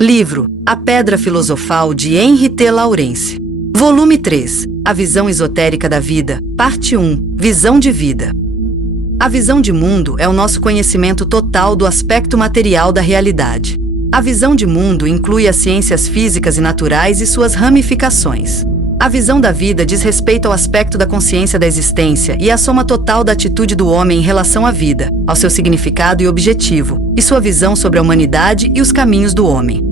Livro A Pedra Filosofal de Henri T. Lawrence. Volume 3. A Visão Esotérica da Vida. Parte 1. Visão de Vida. A visão de mundo é o nosso conhecimento total do aspecto material da realidade. A visão de mundo inclui as ciências físicas e naturais e suas ramificações. A visão da vida diz respeito ao aspecto da consciência da existência e à soma total da atitude do homem em relação à vida, ao seu significado e objetivo, e sua visão sobre a humanidade e os caminhos do homem.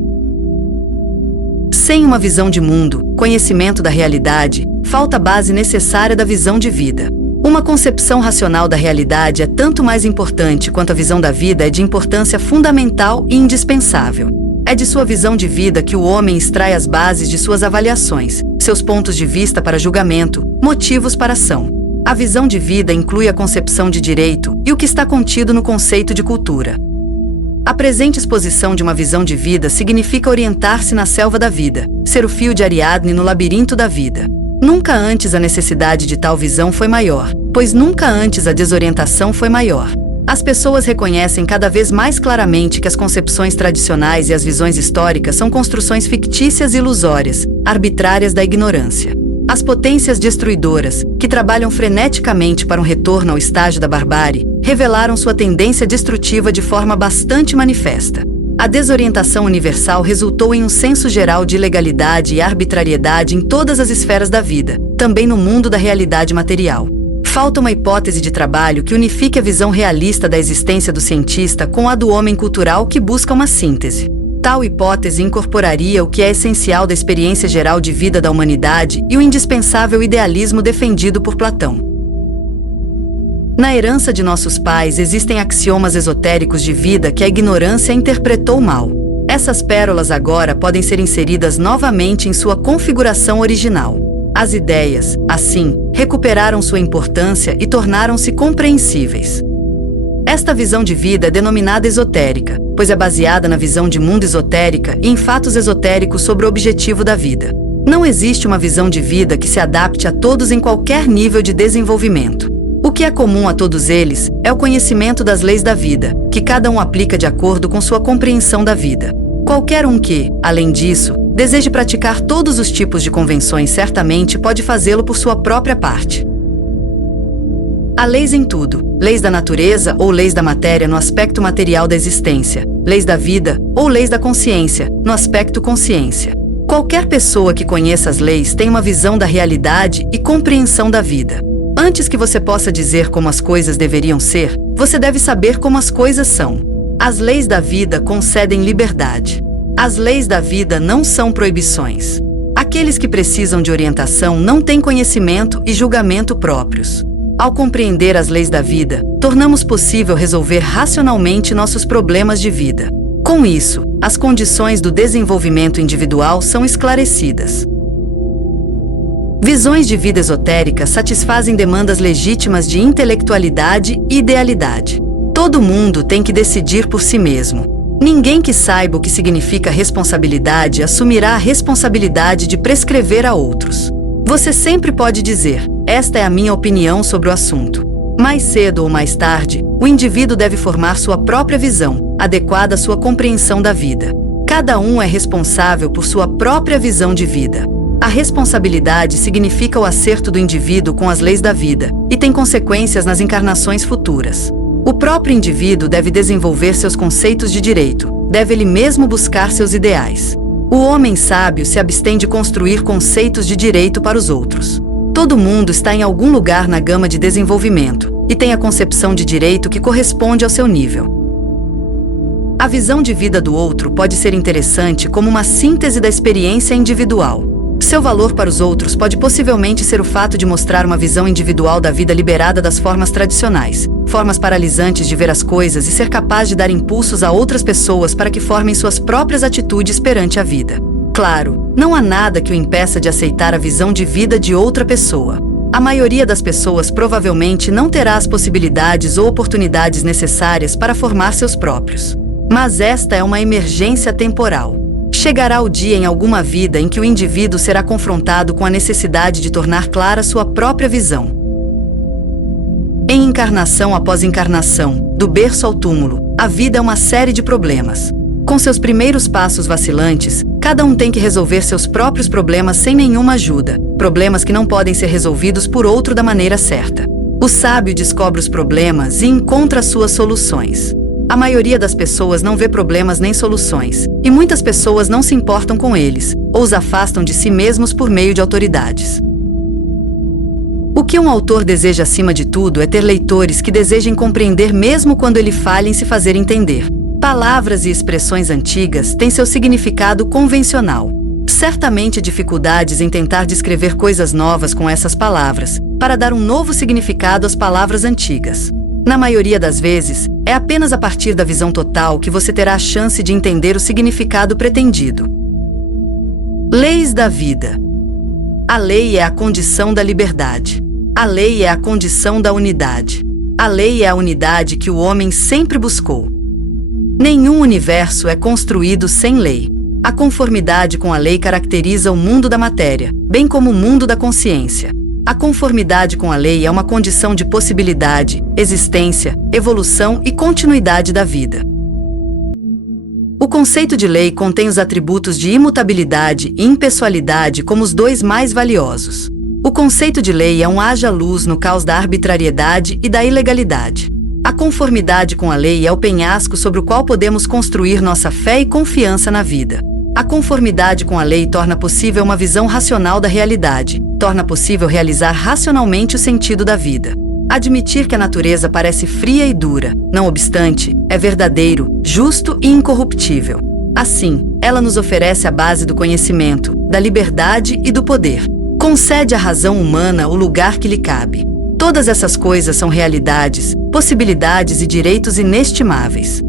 Sem uma visão de mundo, conhecimento da realidade, falta a base necessária da visão de vida. Uma concepção racional da realidade é tanto mais importante quanto a visão da vida é de importância fundamental e indispensável. É de sua visão de vida que o homem extrai as bases de suas avaliações, seus pontos de vista para julgamento, motivos para ação. A visão de vida inclui a concepção de direito e o que está contido no conceito de cultura. A presente exposição de uma visão de vida significa orientar-se na selva da vida, ser o fio de Ariadne no labirinto da vida. Nunca antes a necessidade de tal visão foi maior, pois nunca antes a desorientação foi maior. As pessoas reconhecem cada vez mais claramente que as concepções tradicionais e as visões históricas são construções fictícias e ilusórias, arbitrárias da ignorância. As potências destruidoras, que trabalham freneticamente para um retorno ao estágio da barbárie, revelaram sua tendência destrutiva de forma bastante manifesta. A desorientação universal resultou em um senso geral de ilegalidade e arbitrariedade em todas as esferas da vida, também no mundo da realidade material. Falta uma hipótese de trabalho que unifique a visão realista da existência do cientista com a do homem cultural que busca uma síntese. Tal hipótese incorporaria o que é essencial da experiência geral de vida da humanidade e o indispensável idealismo defendido por Platão. Na herança de nossos pais existem axiomas esotéricos de vida que a ignorância interpretou mal. Essas pérolas agora podem ser inseridas novamente em sua configuração original. As ideias, assim, recuperaram sua importância e tornaram-se compreensíveis. Esta visão de vida é denominada esotérica, pois é baseada na visão de mundo esotérica e em fatos esotéricos sobre o objetivo da vida. Não existe uma visão de vida que se adapte a todos em qualquer nível de desenvolvimento. O que é comum a todos eles é o conhecimento das leis da vida, que cada um aplica de acordo com sua compreensão da vida. Qualquer um que, além disso, deseje praticar todos os tipos de convenções certamente pode fazê-lo por sua própria parte. Há leis em tudo, leis da natureza ou leis da matéria no aspecto material da existência, leis da vida ou leis da consciência, no aspecto consciência. Qualquer pessoa que conheça as leis tem uma visão da realidade e compreensão da vida. Antes que você possa dizer como as coisas deveriam ser, você deve saber como as coisas são. As leis da vida concedem liberdade. As leis da vida não são proibições. Aqueles que precisam de orientação não têm conhecimento e julgamento próprios. Ao compreender as leis da vida, tornamos possível resolver racionalmente nossos problemas de vida. Com isso, as condições do desenvolvimento individual são esclarecidas. Visões de vida esotéricas satisfazem demandas legítimas de intelectualidade e idealidade. Todo mundo tem que decidir por si mesmo. Ninguém que saiba o que significa responsabilidade assumirá a responsabilidade de prescrever a outros. Você sempre pode dizer, esta é a minha opinião sobre o assunto. Mais cedo ou mais tarde, o indivíduo deve formar sua própria visão, adequada à sua compreensão da vida. Cada um é responsável por sua própria visão de vida. A responsabilidade significa o acerto do indivíduo com as leis da vida e tem consequências nas encarnações futuras. O próprio indivíduo deve desenvolver seus conceitos de direito, deve ele mesmo buscar seus ideais. O homem sábio se abstém de construir conceitos de direito para os outros. Todo mundo está em algum lugar na gama de desenvolvimento e tem a concepção de direito que corresponde ao seu nível. A visão de vida do outro pode ser interessante como uma síntese da experiência individual. Seu valor para os outros pode possivelmente ser o fato de mostrar uma visão individual da vida liberada das formas tradicionais, formas paralisantes de ver as coisas e ser capaz de dar impulsos a outras pessoas para que formem suas próprias atitudes perante a vida. Claro, não há nada que o impeça de aceitar a visão de vida de outra pessoa. A maioria das pessoas provavelmente não terá as possibilidades ou oportunidades necessárias para formar seus próprios. Mas esta é uma emergência temporal. Chegará o dia em alguma vida em que o indivíduo será confrontado com a necessidade de tornar clara sua própria visão. Em encarnação após encarnação, do berço ao túmulo, a vida é uma série de problemas. Com seus primeiros passos vacilantes, cada um tem que resolver seus próprios problemas sem nenhuma ajuda, problemas que não podem ser resolvidos por outro da maneira certa. O sábio descobre os problemas e encontra suas soluções. A maioria das pessoas não vê problemas nem soluções, e muitas pessoas não se importam com eles, ou os afastam de si mesmos por meio de autoridades. O que um autor deseja acima de tudo é ter leitores que desejem compreender mesmo quando ele falha em se fazer entender. Palavras e expressões antigas têm seu significado convencional. Certamente dificuldades em tentar descrever coisas novas com essas palavras, para dar um novo significado às palavras antigas. Na maioria das vezes, é apenas a partir da visão total que você terá a chance de entender o significado pretendido. Leis da vida. A lei é a condição da liberdade. A lei é a condição da unidade. A lei é a unidade que o homem sempre buscou. Nenhum universo é construído sem lei. A conformidade com a lei caracteriza o mundo da matéria, bem como o mundo da consciência. A conformidade com a lei é uma condição de possibilidade, existência, evolução e continuidade da vida. O conceito de lei contém os atributos de imutabilidade e impessoalidade como os dois mais valiosos. O conceito de lei é um haja-luz no caos da arbitrariedade e da ilegalidade. A conformidade com a lei é o penhasco sobre o qual podemos construir nossa fé e confiança na vida. A conformidade com a lei torna possível uma visão racional da realidade, torna possível realizar racionalmente o sentido da vida. Admitir que a natureza parece fria e dura, não obstante, é verdadeiro, justo e incorruptível. Assim, ela nos oferece a base do conhecimento, da liberdade e do poder. Concede à razão humana o lugar que lhe cabe. Todas essas coisas são realidades, possibilidades e direitos inestimáveis.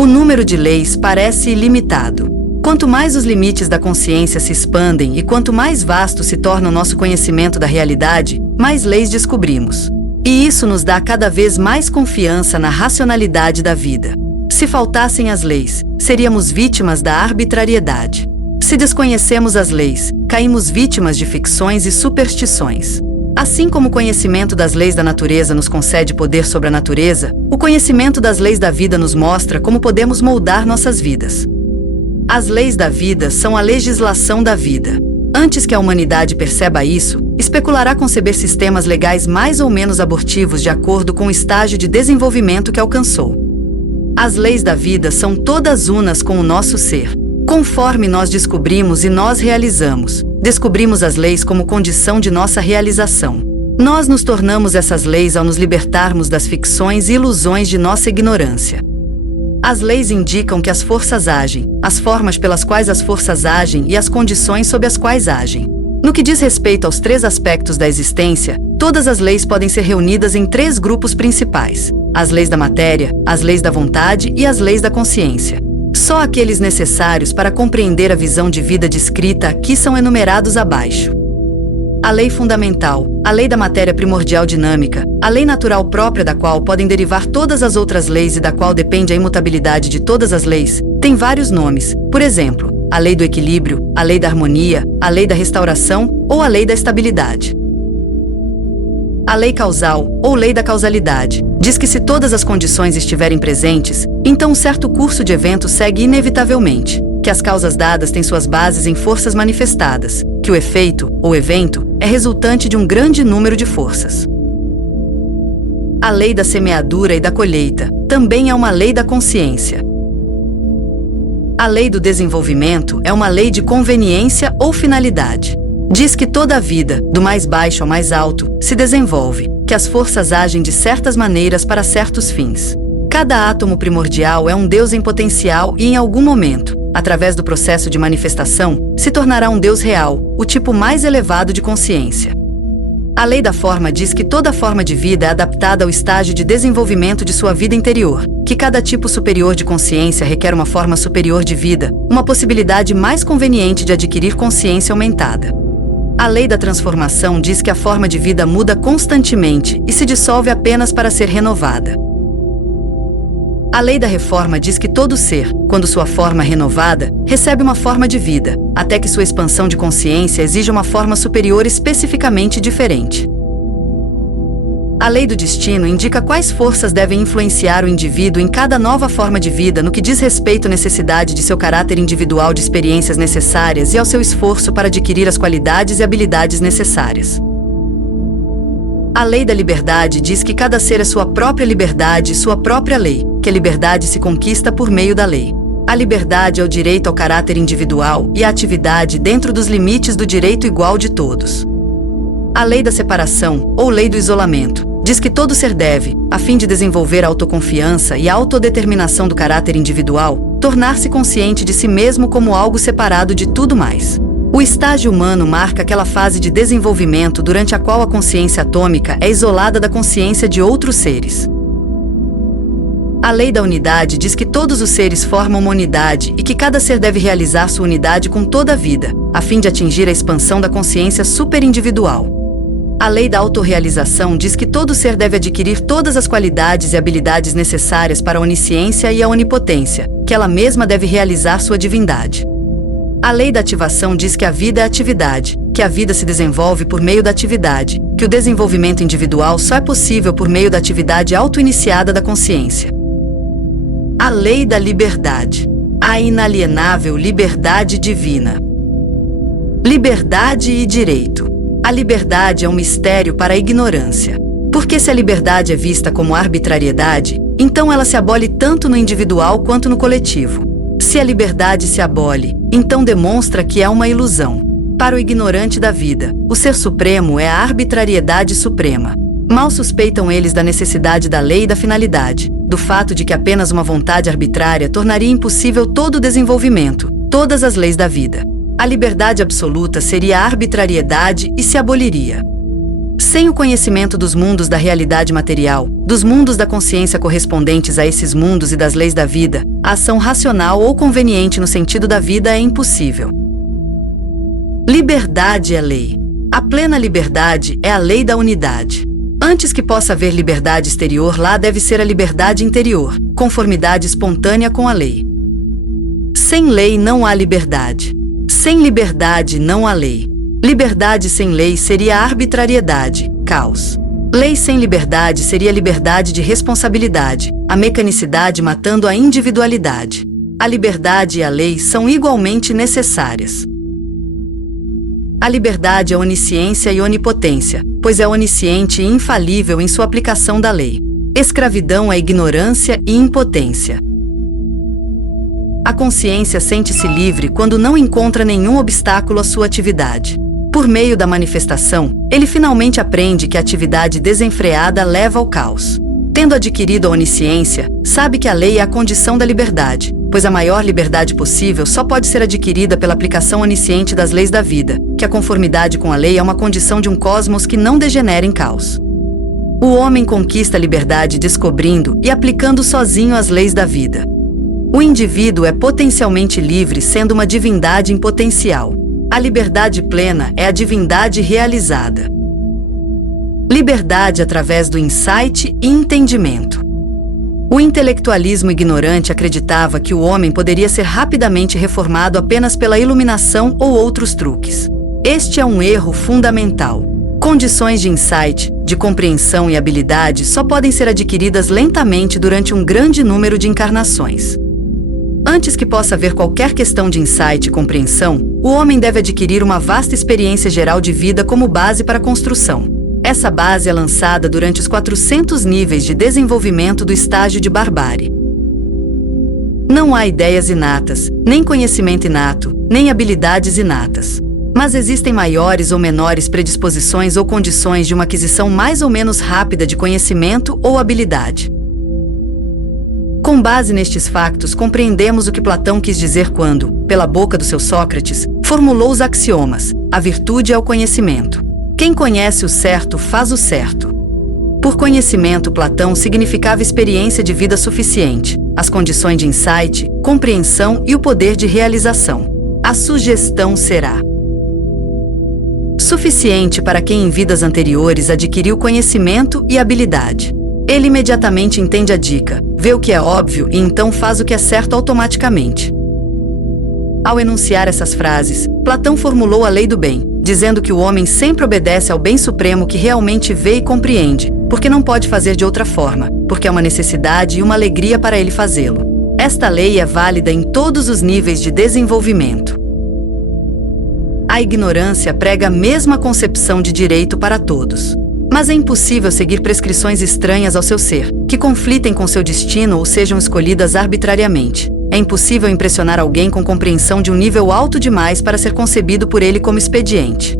O número de leis parece ilimitado. Quanto mais os limites da consciência se expandem e quanto mais vasto se torna o nosso conhecimento da realidade, mais leis descobrimos. E isso nos dá cada vez mais confiança na racionalidade da vida. Se faltassem as leis, seríamos vítimas da arbitrariedade. Se desconhecemos as leis, caímos vítimas de ficções e superstições. Assim como o conhecimento das leis da natureza nos concede poder sobre a natureza, o conhecimento das leis da vida nos mostra como podemos moldar nossas vidas. As leis da vida são a legislação da vida. Antes que a humanidade perceba isso, especulará conceber sistemas legais mais ou menos abortivos de acordo com o estágio de desenvolvimento que alcançou. As leis da vida são todas unas com o nosso ser. Conforme nós descobrimos e nós realizamos, descobrimos as leis como condição de nossa realização. Nós nos tornamos essas leis ao nos libertarmos das ficções e ilusões de nossa ignorância. As leis indicam que as forças agem, as formas pelas quais as forças agem e as condições sob as quais agem. No que diz respeito aos três aspectos da existência, todas as leis podem ser reunidas em três grupos principais: as leis da matéria, as leis da vontade e as leis da consciência. Só aqueles necessários para compreender a visão de vida descrita aqui são enumerados abaixo. A lei fundamental, a lei da matéria primordial dinâmica, a lei natural própria da qual podem derivar todas as outras leis e da qual depende a imutabilidade de todas as leis, tem vários nomes, por exemplo, a lei do equilíbrio, a lei da harmonia, a lei da restauração ou a lei da estabilidade. A lei causal, ou lei da causalidade, diz que se todas as condições estiverem presentes, então um certo curso de eventos segue inevitavelmente, que as causas dadas têm suas bases em forças manifestadas, que o efeito, ou evento, é resultante de um grande número de forças. A lei da semeadura e da colheita também é uma lei da consciência. A lei do desenvolvimento é uma lei de conveniência ou finalidade. Diz que toda a vida, do mais baixo ao mais alto, se desenvolve, que as forças agem de certas maneiras para certos fins. Cada átomo primordial é um Deus em potencial e em algum momento, através do processo de manifestação, se tornará um Deus real, o tipo mais elevado de consciência. A lei da forma diz que toda forma de vida é adaptada ao estágio de desenvolvimento de sua vida interior, que cada tipo superior de consciência requer uma forma superior de vida, uma possibilidade mais conveniente de adquirir consciência aumentada. A lei da transformação diz que a forma de vida muda constantemente e se dissolve apenas para ser renovada. A lei da reforma diz que todo ser, quando sua forma é renovada, recebe uma forma de vida, até que sua expansão de consciência exija uma forma superior especificamente diferente. A A lei do destino indica quais forças devem influenciar o indivíduo em cada nova forma de vida no que diz respeito à necessidade de seu caráter individual de experiências necessárias e ao seu esforço para adquirir as qualidades e habilidades necessárias. A lei da liberdade diz que cada ser é sua própria liberdade e sua própria lei, que a liberdade se conquista por meio da lei. A liberdade é o direito ao caráter individual e à atividade dentro dos limites do direito igual de todos. A lei da separação, ou lei do isolamento, diz que todo ser deve, a fim de desenvolver a autoconfiança e a autodeterminação do caráter individual, tornar-se consciente de si mesmo como algo separado de tudo mais. O estágio humano marca aquela fase de desenvolvimento durante a qual a consciência atômica é isolada da consciência de outros seres. A lei da unidade diz que todos os seres formam uma unidade e que cada ser deve realizar sua unidade com toda a vida, a fim de atingir a expansão da consciência superindividual. A lei da autorrealização diz que todo ser deve adquirir todas as qualidades e habilidades necessárias para a onisciência e a onipotência, que ela mesma deve realizar sua divindade. A lei da ativação diz que a vida é atividade, que a vida se desenvolve por meio da atividade, que o desenvolvimento individual só é possível por meio da atividade auto-iniciada da consciência. A lei da liberdade, a inalienável liberdade divina. Liberdade e direito. A liberdade é um mistério para a ignorância. Porque se a liberdade é vista como arbitrariedade, então ela se abole tanto no individual quanto no coletivo. Se a liberdade se abole, então demonstra que é uma ilusão. Para o ignorante da vida, o ser supremo é a arbitrariedade suprema. Mal suspeitam eles da necessidade da lei e da finalidade, do fato de que apenas uma vontade arbitrária tornaria impossível todo o desenvolvimento, todas as leis da vida. A liberdade absoluta seria a arbitrariedade e se aboliria. Sem o conhecimento dos mundos da realidade material, dos mundos da consciência correspondentes a esses mundos e das leis da vida, a ação racional ou conveniente no sentido da vida é impossível. Liberdade é lei. A plena liberdade é a lei da unidade. Antes que possa haver liberdade exterior, lá deve ser a liberdade interior, conformidade espontânea com a lei. Sem lei não há liberdade. Sem liberdade não há lei. Liberdade sem lei seria arbitrariedade, caos. Lei sem liberdade seria liberdade de responsabilidade, a mecanicidade matando a individualidade. A liberdade e a lei são igualmente necessárias. A liberdade é onisciência e onipotência, pois é onisciente e infalível em sua aplicação da lei. Escravidão é ignorância e impotência. A consciência sente-se livre quando não encontra nenhum obstáculo à sua atividade. Por meio da manifestação, ele finalmente aprende que a atividade desenfreada leva ao caos. Tendo adquirido a onisciência, sabe que a lei é a condição da liberdade, pois a maior liberdade possível só pode ser adquirida pela aplicação onisciente das leis da vida, que a conformidade com a lei é uma condição de um cosmos que não degenera em caos. O homem conquista a liberdade descobrindo e aplicando sozinho as leis da vida. O indivíduo é potencialmente livre, sendo uma divindade em potencial. A liberdade plena é a divindade realizada. Liberdade através do insight e entendimento. O intelectualismo ignorante acreditava que o homem poderia ser rapidamente reformado apenas pela iluminação ou outros truques. Este é um erro fundamental. Condições de insight, de compreensão e habilidade só podem ser adquiridas lentamente durante um grande número de encarnações. Antes que possa haver qualquer questão de insight e compreensão, o homem deve adquirir uma vasta experiência geral de vida como base para a construção. Essa base é lançada durante os 400 níveis de desenvolvimento do estágio de barbárie. Não há ideias inatas, nem conhecimento inato, nem habilidades inatas. Mas existem maiores ou menores predisposições ou condições de uma aquisição mais ou menos rápida de conhecimento ou habilidade. Com base nestes factos, compreendemos o que Platão quis dizer quando, pela boca do seu Sócrates, formulou os axiomas: a virtude é o conhecimento. Quem conhece o certo faz o certo. Por conhecimento, Platão significava experiência de vida suficiente, as condições de insight, compreensão e o poder de realização. A sugestão será suficiente para quem em vidas anteriores adquiriu conhecimento e habilidade. Ele imediatamente entende a dica, vê o que é óbvio e então faz o que é certo automaticamente. Ao enunciar essas frases, Platão formulou a lei do bem, dizendo que o homem sempre obedece ao bem supremo que realmente vê e compreende, porque não pode fazer de outra forma, porque é uma necessidade e uma alegria para ele fazê-lo. Esta lei é válida em todos os níveis de desenvolvimento. A ignorância prega a mesma concepção de direito para todos. Mas é impossível seguir prescrições estranhas ao seu ser, que conflitem com seu destino ou sejam escolhidas arbitrariamente. É impossível impressionar alguém com compreensão de um nível alto demais para ser concebido por ele como expediente.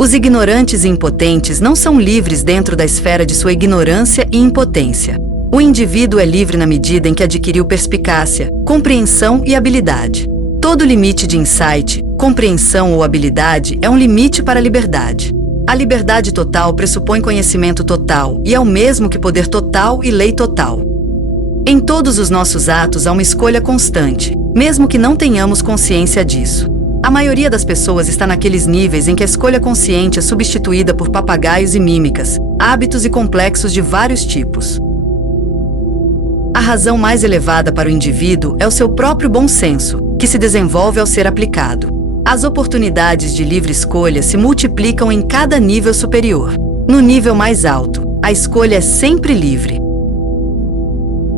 Os ignorantes e impotentes não são livres dentro da esfera de sua ignorância e impotência. O indivíduo é livre na medida em que adquiriu perspicácia, compreensão e habilidade. Todo limite de insight, compreensão ou habilidade é um limite para a liberdade. A liberdade total pressupõe conhecimento total e é o mesmo que poder total e lei total. Em todos os nossos atos há uma escolha constante, mesmo que não tenhamos consciência disso. A maioria das pessoas está naqueles níveis em que a escolha consciente é substituída por papagaios e mímicas, hábitos e complexos de vários tipos. A razão mais elevada para o indivíduo é o seu próprio bom senso, que se desenvolve ao ser aplicado. As oportunidades de livre escolha se multiplicam em cada nível superior. No nível mais alto, a escolha é sempre livre.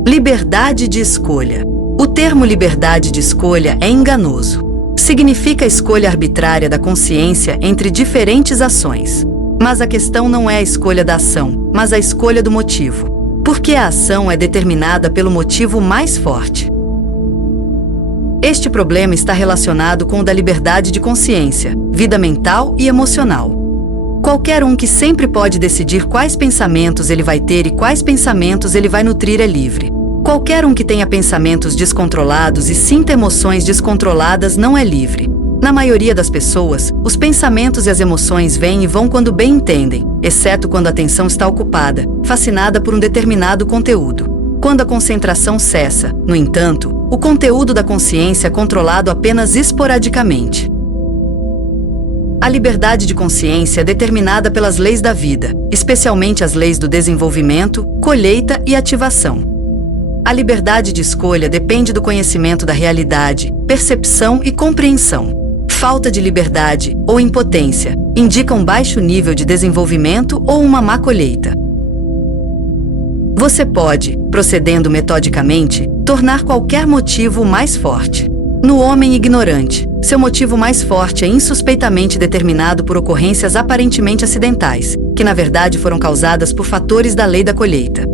Liberdade de escolha. O termo liberdade de escolha é enganoso. Significa a escolha arbitrária da consciência entre diferentes ações. Mas a questão não é a escolha da ação, mas a escolha do motivo. Porque a ação é determinada pelo motivo mais forte. Este problema está relacionado com o da liberdade de consciência, vida mental e emocional. Qualquer um que sempre pode decidir quais pensamentos ele vai ter e quais pensamentos ele vai nutrir é livre. Qualquer um que tenha pensamentos descontrolados e sinta emoções descontroladas não é livre. Na maioria das pessoas, os pensamentos e as emoções vêm e vão quando bem entendem, exceto quando a atenção está ocupada, fascinada por um determinado conteúdo. Quando a concentração cessa, no entanto, o conteúdo da consciência é controlado apenas esporadicamente. A liberdade de consciência é determinada pelas leis da vida, especialmente as leis do desenvolvimento, colheita e ativação. A liberdade de escolha depende do conhecimento da realidade, percepção e compreensão. Falta de liberdade ou impotência indica um baixo nível de desenvolvimento ou uma má colheita. Você pode, procedendo metodicamente, tornar qualquer motivo mais forte. No homem ignorante, seu motivo mais forte é insuspeitamente determinado por ocorrências aparentemente acidentais, que na verdade foram causadas por fatores da lei da colheita.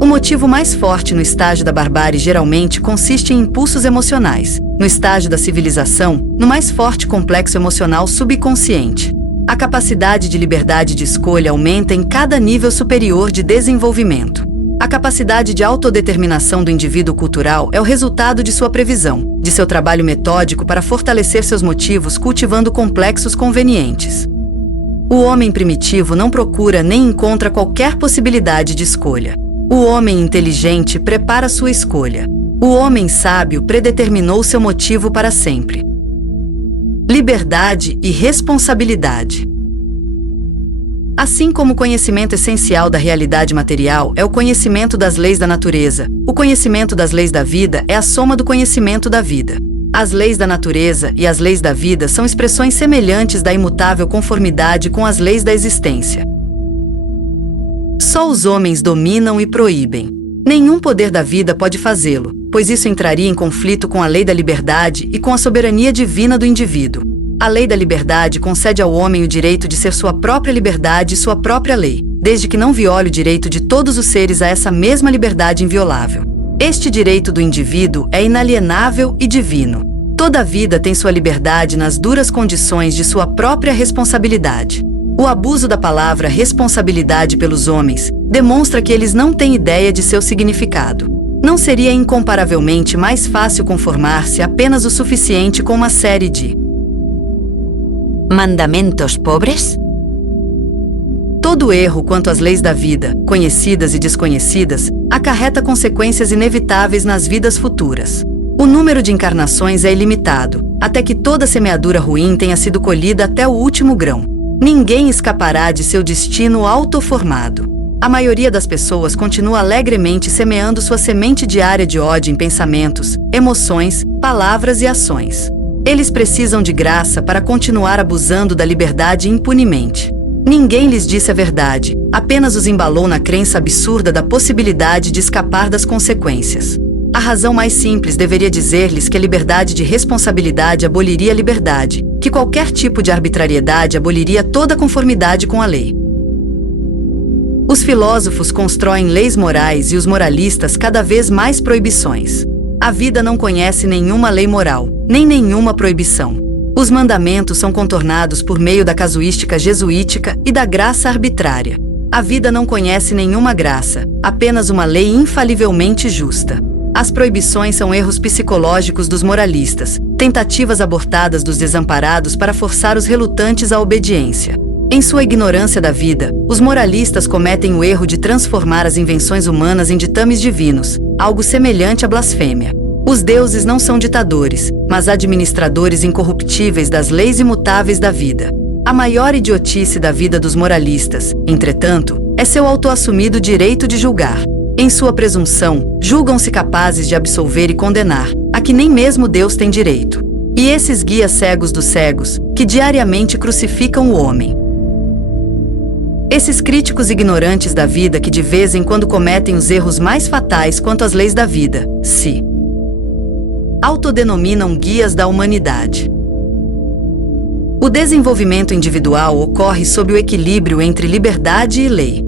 O motivo mais forte no estágio da barbárie geralmente consiste em impulsos emocionais. No estágio da civilização, no mais forte complexo emocional subconsciente. A capacidade de liberdade de escolha aumenta em cada nível superior de desenvolvimento. A capacidade de autodeterminação do indivíduo cultural é o resultado de sua previsão, de seu trabalho metódico para fortalecer seus motivos cultivando complexos convenientes. O homem primitivo não procura nem encontra qualquer possibilidade de escolha. O homem inteligente prepara sua escolha. O homem sábio predeterminou seu motivo para sempre. Liberdade e responsabilidade. Assim como o conhecimento essencial da realidade material é o conhecimento das leis da natureza, o conhecimento das leis da vida é a soma do conhecimento da vida. As leis da natureza e as leis da vida são expressões semelhantes da imutável conformidade com as leis da existência. Só os homens dominam e proíbem. Nenhum poder da vida pode fazê-lo, pois isso entraria em conflito com a lei da liberdade e com a soberania divina do indivíduo. A lei da liberdade concede ao homem o direito de ser sua própria liberdade e sua própria lei, desde que não viole o direito de todos os seres a essa mesma liberdade inviolável. Este direito do indivíduo é inalienável e divino. Toda a vida tem sua liberdade nas duras condições de sua própria responsabilidade. O abuso da palavra responsabilidade pelos homens demonstra que eles não têm ideia de seu significado. Não seria incomparavelmente mais fácil conformar-se apenas o suficiente com uma série de mandamentos pobres? Todo erro quanto às leis da vida, conhecidas e desconhecidas, acarreta consequências inevitáveis nas vidas futuras. O número de encarnações é ilimitado, até que toda semeadura ruim tenha sido colhida até o último grão. Ninguém escapará de seu destino autoformado. A maioria das pessoas continua alegremente semeando sua semente diária de ódio em pensamentos, emoções, palavras e ações. Eles precisam de graça para continuar abusando da liberdade impunemente. Ninguém lhes disse a verdade, apenas os embalou na crença absurda da possibilidade de escapar das consequências. A razão mais simples deveria dizer-lhes que a liberdade de responsabilidade aboliria a liberdade, que qualquer tipo de arbitrariedade aboliria toda conformidade com a lei. Os filósofos constroem leis morais e os moralistas cada vez mais proibições. A vida não conhece nenhuma lei moral, nem nenhuma proibição. Os mandamentos são contornados por meio da casuística jesuítica e da graça arbitrária. A vida não conhece nenhuma graça, apenas uma lei infalivelmente justa. As proibições são erros psicológicos dos moralistas, tentativas abortadas dos desamparados para forçar os relutantes à obediência. Em sua ignorância da vida, os moralistas cometem o erro de transformar as invenções humanas em ditames divinos, algo semelhante à blasfêmia. Os deuses não são ditadores, mas administradores incorruptíveis das leis imutáveis da vida. A maior idiotice da vida dos moralistas, entretanto, é seu autoassumido direito de julgar. Em sua presunção, julgam-se capazes de absolver e condenar, a que nem mesmo Deus tem direito. E esses guias cegos dos cegos, que diariamente crucificam o homem. Esses críticos ignorantes da vida que de vez em quando cometem os erros mais fatais quanto às leis da vida, se autodenominam guias da humanidade. O desenvolvimento individual ocorre sob o equilíbrio entre liberdade e lei.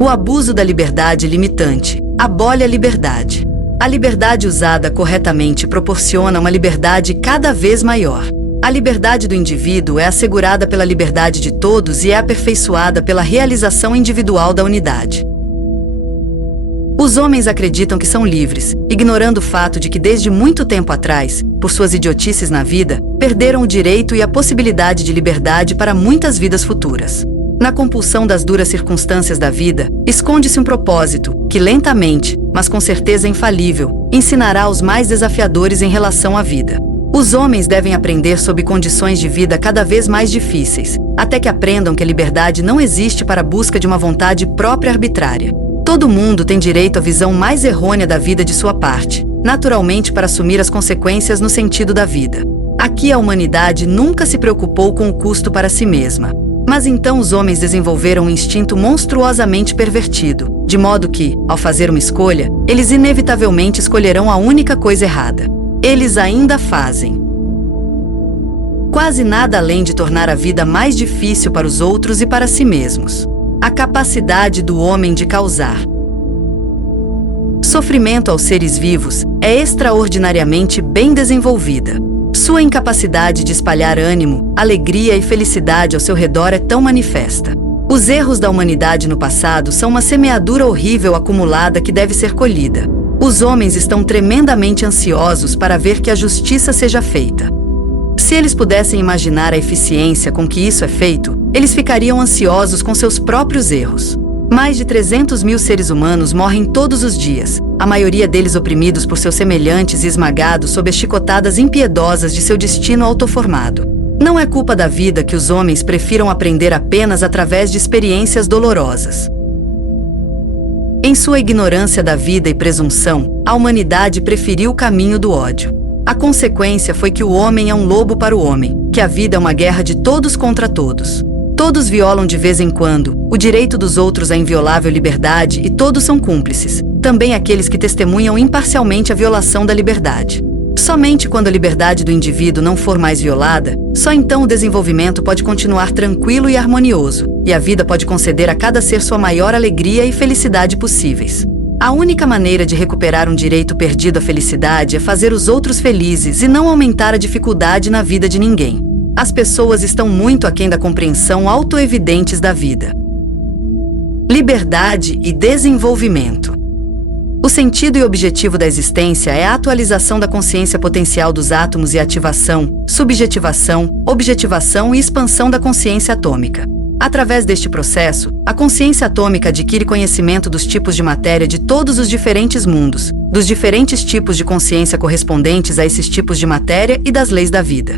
O abuso da liberdade limitante abole a liberdade. A liberdade usada corretamente proporciona uma liberdade cada vez maior. A liberdade do indivíduo é assegurada pela liberdade de todos e é aperfeiçoada pela realização individual da unidade. Os homens acreditam que são livres, ignorando o fato de que desde muito tempo atrás, por suas idiotices na vida, perderam o direito e a possibilidade de liberdade para muitas vidas futuras. Na compulsão das duras circunstâncias da vida, esconde-se um propósito, que lentamente, mas com certeza infalível, ensinará os mais desafiadores em relação à vida. Os homens devem aprender sob condições de vida cada vez mais difíceis, até que aprendam que a liberdade não existe para a busca de uma vontade própria arbitrária. Todo mundo tem direito à visão mais errônea da vida de sua parte, naturalmente para assumir as consequências no sentido da vida. Aqui a humanidade nunca se preocupou com o custo para si mesma. Mas então os homens desenvolveram um instinto monstruosamente pervertido, de modo que, ao fazer uma escolha, eles inevitavelmente escolherão a única coisa errada. Eles ainda fazem quase nada além de tornar a vida mais difícil para os outros e para si mesmos. A capacidade do homem de causar sofrimento aos seres vivos é extraordinariamente bem desenvolvida. Sua incapacidade de espalhar ânimo, alegria e felicidade ao seu redor é tão manifesta. Os erros da humanidade no passado são uma semeadura horrível acumulada que deve ser colhida. Os homens estão tremendamente ansiosos para ver que a justiça seja feita. Se eles pudessem imaginar a eficiência com que isso é feito, eles ficariam ansiosos com seus próprios erros. Mais de 300 mil seres humanos morrem todos os dias, a maioria deles oprimidos por seus semelhantes e esmagados sob as chicotadas impiedosas de seu destino autoformado. Não é culpa da vida que os homens prefiram aprender apenas através de experiências dolorosas. Em sua ignorância da vida e presunção, a humanidade preferiu o caminho do ódio. A consequência foi que o homem é um lobo para o homem, que a vida é uma guerra de todos contra todos. Todos violam de vez em quando o direito dos outros à inviolável liberdade e todos são cúmplices, também aqueles que testemunham imparcialmente a violação da liberdade. Somente quando a liberdade do indivíduo não for mais violada, só então o desenvolvimento pode continuar tranquilo e harmonioso, e a vida pode conceder a cada ser sua maior alegria e felicidade possíveis. A única maneira de recuperar um direito perdido à felicidade é fazer os outros felizes e não aumentar a dificuldade na vida de ninguém. As pessoas estão muito aquém da compreensão autoevidentes da vida. Liberdade e desenvolvimento. O sentido e objetivo da existência é a atualização da consciência potencial dos átomos e ativação, subjetivação, objetivação e expansão da consciência atômica. Através deste processo, a consciência atômica adquire conhecimento dos tipos de matéria de todos os diferentes mundos, dos diferentes tipos de consciência correspondentes a esses tipos de matéria e das leis da vida.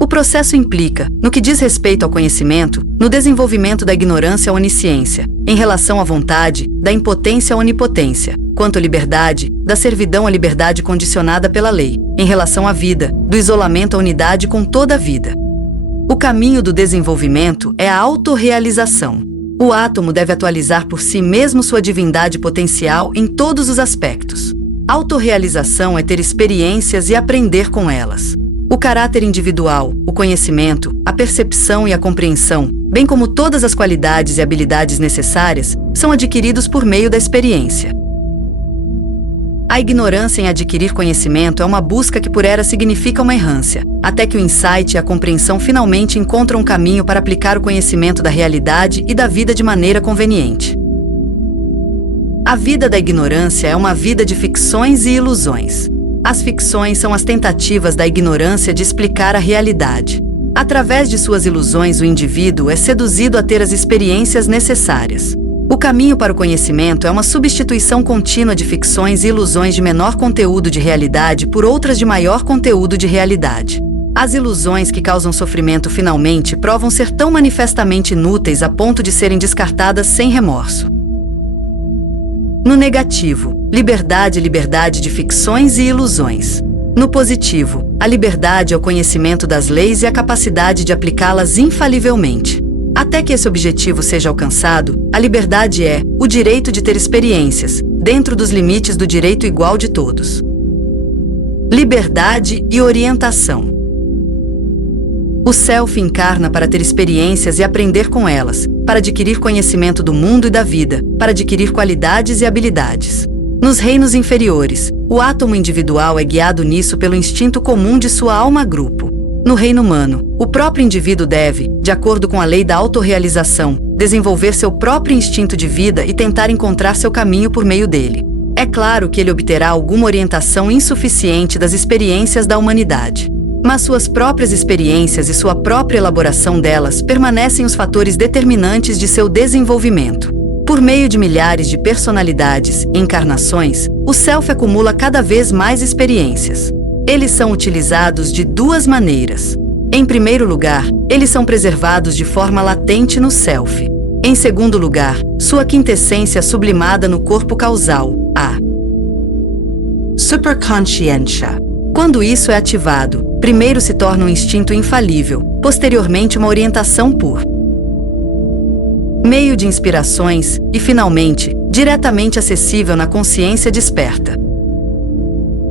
O processo implica, no que diz respeito ao conhecimento, no desenvolvimento da ignorância à onisciência, em relação à vontade, da impotência à onipotência, quanto à liberdade, da servidão à liberdade condicionada pela lei, em relação à vida, do isolamento à unidade com toda a vida. O caminho do desenvolvimento é a autorrealização. O átomo deve atualizar por si mesmo sua divindade potencial em todos os aspectos. Autorrealização é ter experiências e aprender com elas. O caráter individual, o conhecimento, a percepção e a compreensão, bem como todas as qualidades e habilidades necessárias, são adquiridos por meio da experiência. A ignorância em adquirir conhecimento é uma busca que por era significa uma errância, até que o insight e a compreensão finalmente encontram um caminho para aplicar o conhecimento da realidade e da vida de maneira conveniente. A vida da ignorância é uma vida de ficções e ilusões. As ficções são as tentativas da ignorância de explicar a realidade. Através de suas ilusões, o indivíduo é seduzido a ter as experiências necessárias. O caminho para o conhecimento é uma substituição contínua de ficções e ilusões de menor conteúdo de realidade por outras de maior conteúdo de realidade. As ilusões que causam sofrimento finalmente provam ser tão manifestamente inúteis a ponto de serem descartadas sem remorso. No negativo, liberdade de ficções e ilusões. No positivo, a liberdade é o conhecimento das leis e a capacidade de aplicá-las infalivelmente. Até que esse objetivo seja alcançado, a liberdade é o direito de ter experiências, dentro dos limites do direito igual de todos. Liberdade e orientação. O self encarna para ter experiências e aprender com elas, para adquirir conhecimento do mundo e da vida, para adquirir qualidades e habilidades. Nos reinos inferiores, o átomo individual é guiado nisso pelo instinto comum de sua alma-grupo. No reino humano, o próprio indivíduo deve, de acordo com a lei da autorrealização, desenvolver seu próprio instinto de vida e tentar encontrar seu caminho por meio dele. É claro que ele obterá alguma orientação insuficiente das experiências da humanidade. Mas suas próprias experiências e sua própria elaboração delas permanecem os fatores determinantes de seu desenvolvimento. Por meio de milhares de personalidades e encarnações, o self acumula cada vez mais experiências. Eles são utilizados de duas maneiras. Em primeiro lugar, eles são preservados de forma latente no self. Em segundo lugar, sua quintessência sublimada no corpo causal, a superconsciência. Quando isso é ativado, primeiro se torna um instinto infalível, posteriormente uma orientação por meio de inspirações e, finalmente, diretamente acessível na consciência desperta.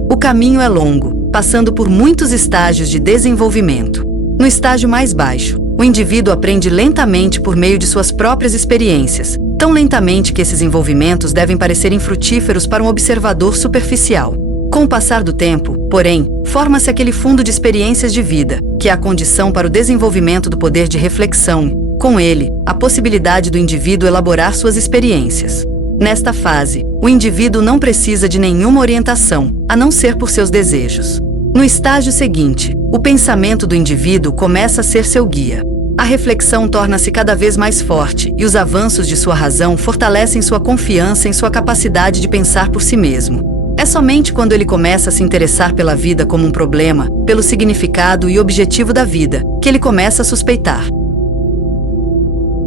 O caminho é longo, passando por muitos estágios de desenvolvimento. No estágio mais baixo, o indivíduo aprende lentamente por meio de suas próprias experiências, tão lentamente que esses envolvimentos devem parecer infrutíferos para um observador superficial. Com o passar do tempo, porém, forma-se aquele fundo de experiências de vida, que é a condição para o desenvolvimento do poder de reflexão. Com ele, a possibilidade do indivíduo elaborar suas experiências. Nesta fase, o indivíduo não precisa de nenhuma orientação, a não ser por seus desejos. No estágio seguinte, o pensamento do indivíduo começa a ser seu guia. A reflexão torna-se cada vez mais forte e os avanços de sua razão fortalecem sua confiança em sua capacidade de pensar por si mesmo. É somente quando ele começa a se interessar pela vida como um problema, pelo significado e objetivo da vida, que ele começa a suspeitar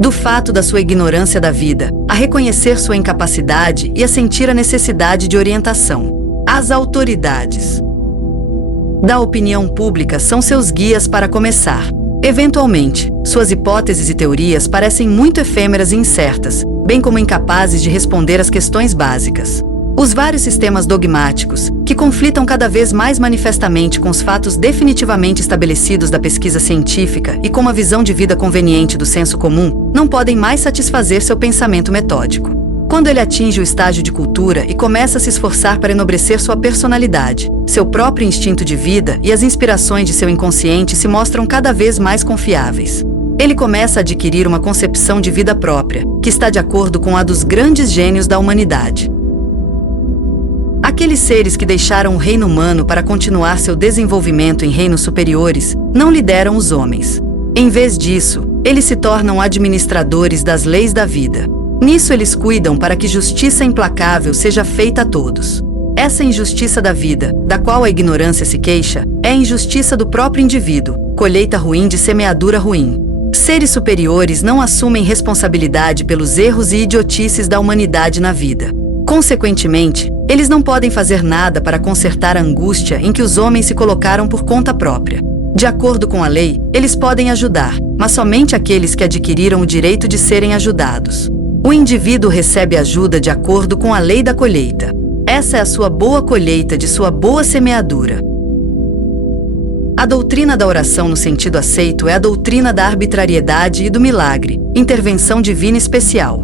do fato da sua ignorância da vida, a reconhecer sua incapacidade e a sentir a necessidade de orientação. As autoridades da opinião pública são seus guias para começar. Eventualmente, suas hipóteses e teorias parecem muito efêmeras e incertas, bem como incapazes de responder às questões básicas. Os vários sistemas dogmáticos, que conflitam cada vez mais manifestamente com os fatos definitivamente estabelecidos da pesquisa científica e com uma visão de vida conveniente do senso comum, não podem mais satisfazer seu pensamento metódico. Quando ele atinge o estágio de cultura e começa a se esforçar para enobrecer sua personalidade, seu próprio instinto de vida e as inspirações de seu inconsciente se mostram cada vez mais confiáveis. Ele começa a adquirir uma concepção de vida própria, que está de acordo com a dos grandes gênios da humanidade. Aqueles seres que deixaram o reino humano para continuar seu desenvolvimento em reinos superiores, não lideram os homens. Em vez disso, eles se tornam administradores das leis da vida. Nisso eles cuidam para que justiça implacável seja feita a todos. Essa injustiça da vida, da qual a ignorância se queixa, é a injustiça do próprio indivíduo, colheita ruim de semeadura ruim. Seres superiores não assumem responsabilidade pelos erros e idiotices da humanidade na vida. Consequentemente, eles não podem fazer nada para consertar a angústia em que os homens se colocaram por conta própria. De acordo com a lei, eles podem ajudar, mas somente aqueles que adquiriram o direito de serem ajudados. O indivíduo recebe ajuda de acordo com a lei da colheita. Essa é a sua boa colheita de sua boa semeadura. A doutrina da oração no sentido aceito é a doutrina da arbitrariedade e do milagre, intervenção divina especial.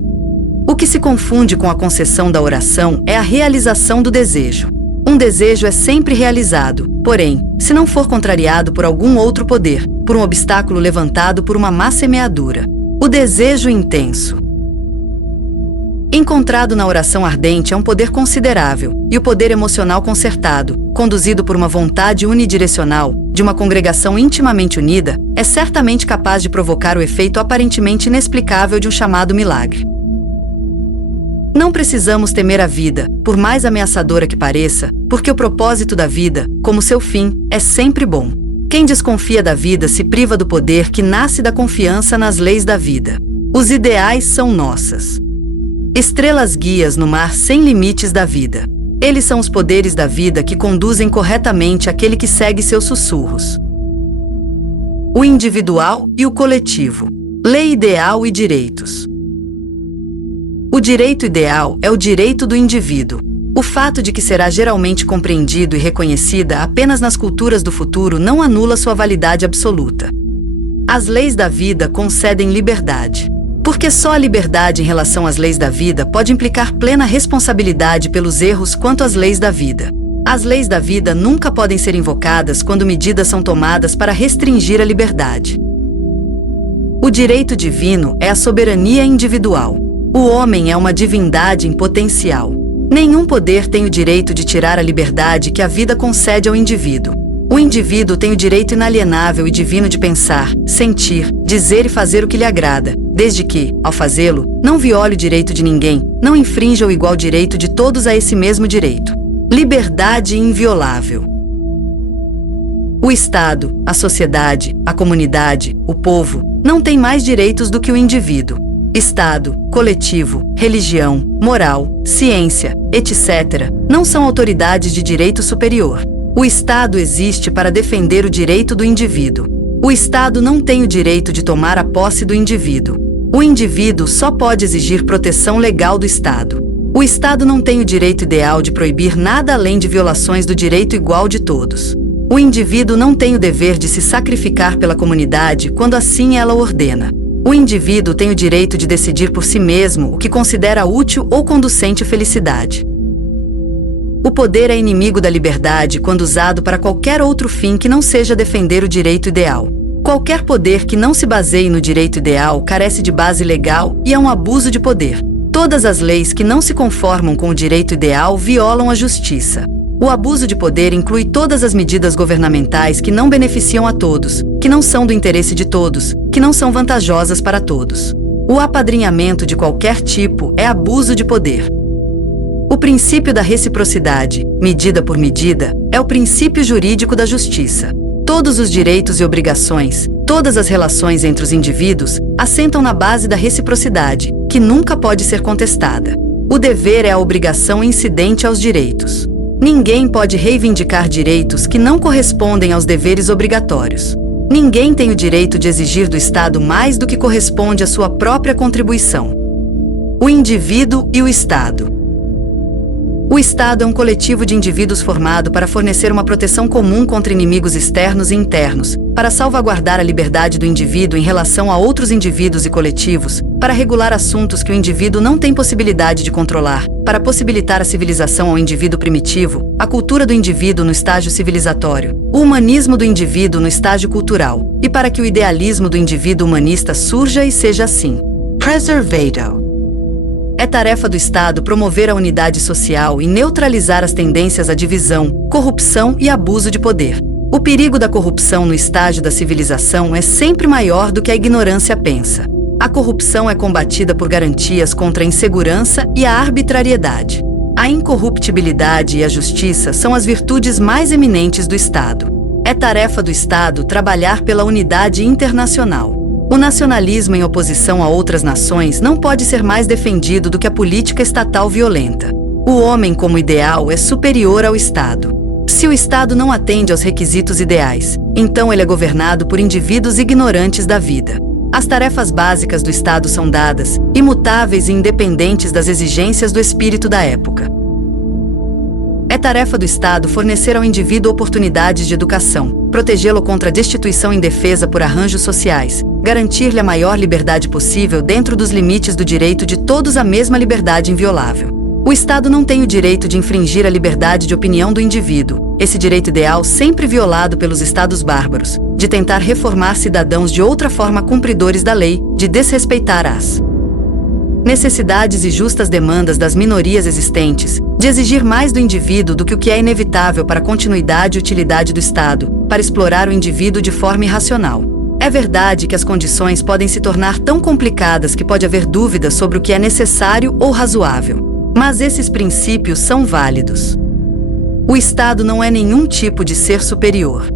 O que se confunde com a concessão da oração é a realização do desejo. Um desejo é sempre realizado, porém, se não for contrariado por algum outro poder, por um obstáculo levantado por uma má semeadura. O desejo intenso encontrado na oração ardente é um poder considerável, e o poder emocional concertado, conduzido por uma vontade unidirecional, de uma congregação intimamente unida, é certamente capaz de provocar o efeito aparentemente inexplicável de um chamado milagre. Não precisamos temer a vida, por mais ameaçadora que pareça, porque o propósito da vida, como seu fim, é sempre bom. Quem desconfia da vida se priva do poder que nasce da confiança nas leis da vida. Os ideais são nossas estrelas guias no mar sem limites da vida. Eles são os poderes da vida que conduzem corretamente aquele que segue seus sussurros. O individual e o coletivo. Lei ideal e direitos. O direito ideal é o direito do indivíduo. O fato de que será geralmente compreendido e reconhecida apenas nas culturas do futuro não anula sua validade absoluta. As leis da vida concedem liberdade. Porque só a liberdade em relação às leis da vida pode implicar plena responsabilidade pelos erros quanto às leis da vida. As leis da vida nunca podem ser invocadas quando medidas são tomadas para restringir a liberdade. O direito divino é a soberania individual. O homem é uma divindade em potencial. Nenhum poder tem o direito de tirar a liberdade que a vida concede ao indivíduo. O indivíduo tem o direito inalienável e divino de pensar, sentir, dizer e fazer o que lhe agrada, desde que, ao fazê-lo, não viole o direito de ninguém, não infrinja o igual direito de todos a esse mesmo direito. Liberdade inviolável. O Estado, a sociedade, a comunidade, o povo, não têm mais direitos do que o indivíduo. Estado, coletivo, religião, moral, ciência, etc., não são autoridades de direito superior. O Estado existe para defender o direito do indivíduo. O Estado não tem o direito de tomar a posse do indivíduo. O indivíduo só pode exigir proteção legal do Estado. O Estado não tem o direito ideal de proibir nada além de violações do direito igual de todos. O indivíduo não tem o dever de se sacrificar pela comunidade quando assim ela o ordena. O indivíduo tem o direito de decidir por si mesmo o que considera útil ou conducente à felicidade. O poder é inimigo da liberdade quando usado para qualquer outro fim que não seja defender o direito ideal. Qualquer poder que não se baseie no direito ideal carece de base legal e é um abuso de poder. Todas as leis que não se conformam com o direito ideal violam a justiça. O abuso de poder inclui todas as medidas governamentais que não beneficiam a todos, que não são do interesse de todos, que não são vantajosas para todos. O apadrinhamento de qualquer tipo é abuso de poder. O princípio da reciprocidade, medida por medida, é o princípio jurídico da justiça. Todos os direitos e obrigações, todas as relações entre os indivíduos, assentam na base da reciprocidade, que nunca pode ser contestada. O dever é a obrigação incidente aos direitos. Ninguém pode reivindicar direitos que não correspondem aos deveres obrigatórios. Ninguém tem o direito de exigir do Estado mais do que corresponde à sua própria contribuição. O indivíduo e o Estado. O Estado é um coletivo de indivíduos formado para fornecer uma proteção comum contra inimigos externos e internos, para salvaguardar a liberdade do indivíduo em relação a outros indivíduos e coletivos, para regular assuntos que o indivíduo não tem possibilidade de controlar, para possibilitar a civilização ao indivíduo primitivo, a cultura do indivíduo no estágio civilizatório, o humanismo do indivíduo no estágio cultural, e para que o idealismo do indivíduo humanista surja e seja assim. Preservado. É tarefa do Estado promover a unidade social e neutralizar as tendências à divisão, corrupção e abuso de poder. O perigo da corrupção no estágio da civilização é sempre maior do que a ignorância pensa. A corrupção é combatida por garantias contra a insegurança e a arbitrariedade. A incorruptibilidade e a justiça são as virtudes mais eminentes do Estado. É tarefa do Estado trabalhar pela unidade internacional. O nacionalismo em oposição a outras nações não pode ser mais defendido do que a política estatal violenta. O homem como ideal é superior ao Estado. Se o Estado não atende aos requisitos ideais, então ele é governado por indivíduos ignorantes da vida. As tarefas básicas do Estado são dadas, imutáveis e independentes das exigências do espírito da época. É tarefa do Estado fornecer ao indivíduo oportunidades de educação, protegê-lo contra a destituição indefesa por arranjos sociais, garantir-lhe a maior liberdade possível dentro dos limites do direito de todos à mesma liberdade inviolável. O Estado não tem o direito de infringir a liberdade de opinião do indivíduo, esse direito ideal sempre violado pelos Estados bárbaros, de tentar reformar cidadãos de outra forma cumpridores da lei, de desrespeitar as necessidades e justas demandas das minorias existentes, de exigir mais do indivíduo do que o que é inevitável para a continuidade e utilidade do Estado, para explorar o indivíduo de forma irracional. É verdade que as condições podem se tornar tão complicadas que pode haver dúvidas sobre o que é necessário ou razoável. Mas esses princípios são válidos. O Estado não é nenhum tipo de ser superior.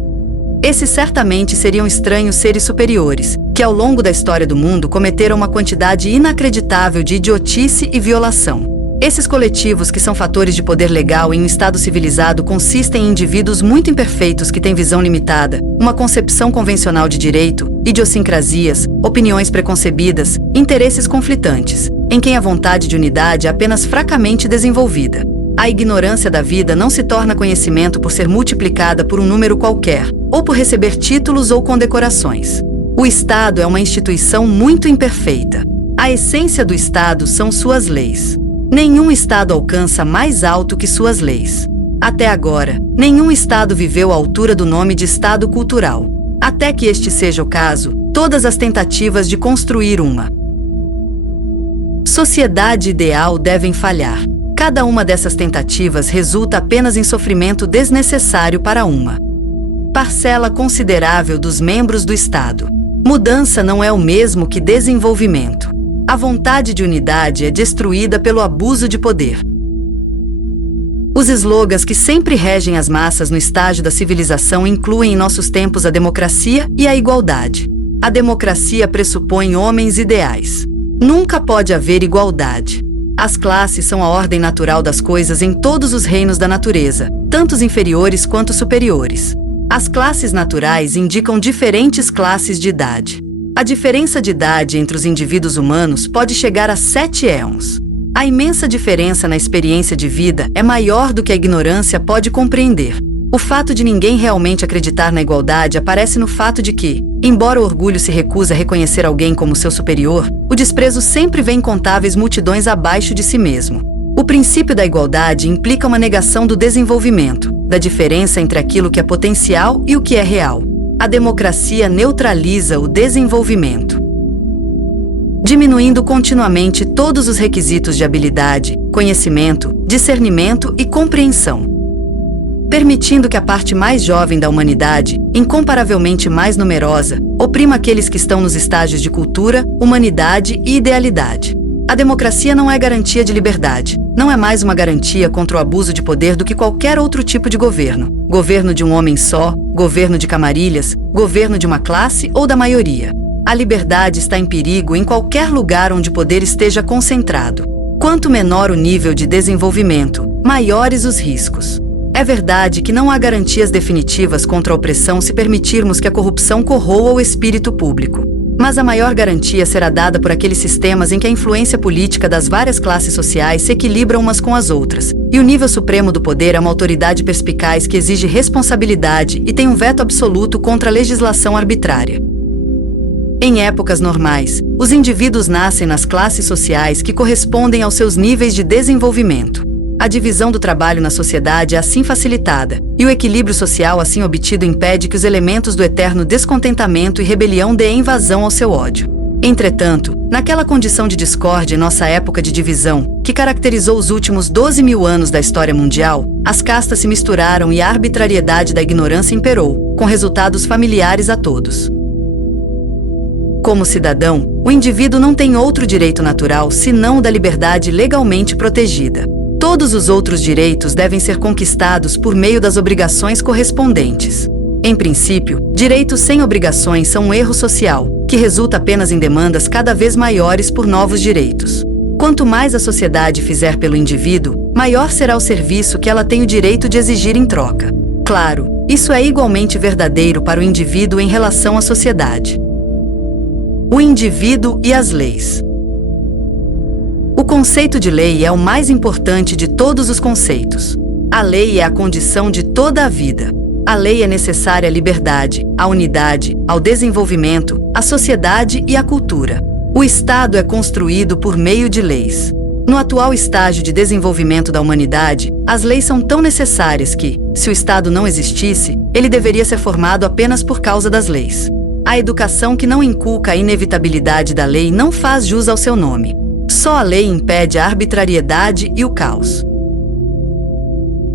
Esses certamente seriam estranhos seres superiores, que ao longo da história do mundo cometeram uma quantidade inacreditável de idiotice e violação. Esses coletivos, que são fatores de poder legal em um Estado civilizado, consistem em indivíduos muito imperfeitos que têm visão limitada, uma concepção convencional de direito, idiosincrasias, opiniões preconcebidas, interesses conflitantes, em quem a vontade de unidade é apenas fracamente desenvolvida. A ignorância da vida não se torna conhecimento por ser multiplicada por um número qualquer, ou por receber títulos ou condecorações. O Estado é uma instituição muito imperfeita. A essência do Estado são suas leis. Nenhum Estado alcança mais alto que suas leis. Até agora, nenhum Estado viveu à altura do nome de Estado cultural. Até que este seja o caso, todas as tentativas de construir uma sociedade ideal devem falhar. Cada uma dessas tentativas resulta apenas em sofrimento desnecessário para uma parcela considerável dos membros do Estado. Mudança não é o mesmo que desenvolvimento. A vontade de unidade é destruída pelo abuso de poder. Os slogans que sempre regem as massas no estágio da civilização incluem em nossos tempos a democracia e a igualdade. A democracia pressupõe homens ideais. Nunca pode haver igualdade. As classes são a ordem natural das coisas em todos os reinos da natureza, tanto os inferiores quanto os superiores. As classes naturais indicam diferentes classes de idade. A diferença de idade entre os indivíduos humanos pode chegar a 7 éons. A imensa diferença na experiência de vida é maior do que a ignorância pode compreender. O fato de ninguém realmente acreditar na igualdade aparece no fato de que, embora o orgulho se recuse a reconhecer alguém como seu superior, o desprezo sempre vê incontáveis multidões abaixo de si mesmo. O princípio da igualdade implica uma negação do desenvolvimento, da diferença entre aquilo que é potencial e o que é real. A democracia neutraliza o desenvolvimento, diminuindo continuamente todos os requisitos de habilidade, conhecimento, discernimento e compreensão, permitindo que a parte mais jovem da humanidade, incomparavelmente mais numerosa, oprima aqueles que estão nos estágios de cultura, humanidade e idealidade. A democracia não é garantia de liberdade, não é mais uma garantia contra o abuso de poder do que qualquer outro tipo de governo. Governo de um homem só, governo de camarilhas, governo de uma classe ou da maioria. A liberdade está em perigo em qualquer lugar onde o poder esteja concentrado. Quanto menor o nível de desenvolvimento, maiores os riscos. É verdade que não há garantias definitivas contra a opressão se permitirmos que a corrupção corroa o espírito público. Mas a maior garantia será dada por aqueles sistemas em que a influência política das várias classes sociais se equilibra umas com as outras, e o nível supremo do poder é uma autoridade perspicaz que exige responsabilidade e tem um veto absoluto contra a legislação arbitrária. Em épocas normais, os indivíduos nascem nas classes sociais que correspondem aos seus níveis de desenvolvimento. A divisão do trabalho na sociedade é assim facilitada, e o equilíbrio social assim obtido impede que os elementos do eterno descontentamento e rebelião deem vazão ao seu ódio. Entretanto, naquela condição de discórdia em nossa época de divisão, que caracterizou os últimos 12.000 anos da história mundial, as castas se misturaram e a arbitrariedade da ignorância imperou, com resultados familiares a todos. Como cidadão, o indivíduo não tem outro direito natural senão o da liberdade legalmente protegida. Todos os outros direitos devem ser conquistados por meio das obrigações correspondentes. Em princípio, direitos sem obrigações são um erro social, que resulta apenas em demandas cada vez maiores por novos direitos. Quanto mais a sociedade fizer pelo indivíduo, maior será o serviço que ela tem o direito de exigir em troca. claro, isso é igualmente verdadeiro para o indivíduo em relação à sociedade. O indivíduo e as leis. O conceito de lei é o mais importante de todos os conceitos. A lei é a condição de toda a vida. A lei é necessária à liberdade, à unidade, ao desenvolvimento, à sociedade e à cultura. O Estado é construído por meio de leis. No atual estágio de desenvolvimento da humanidade, as leis são tão necessárias que, se o Estado não existisse, ele deveria ser formado apenas por causa das leis. A educação que não inculca a inevitabilidade da lei não faz jus ao seu nome. Só a lei impede a arbitrariedade e o caos.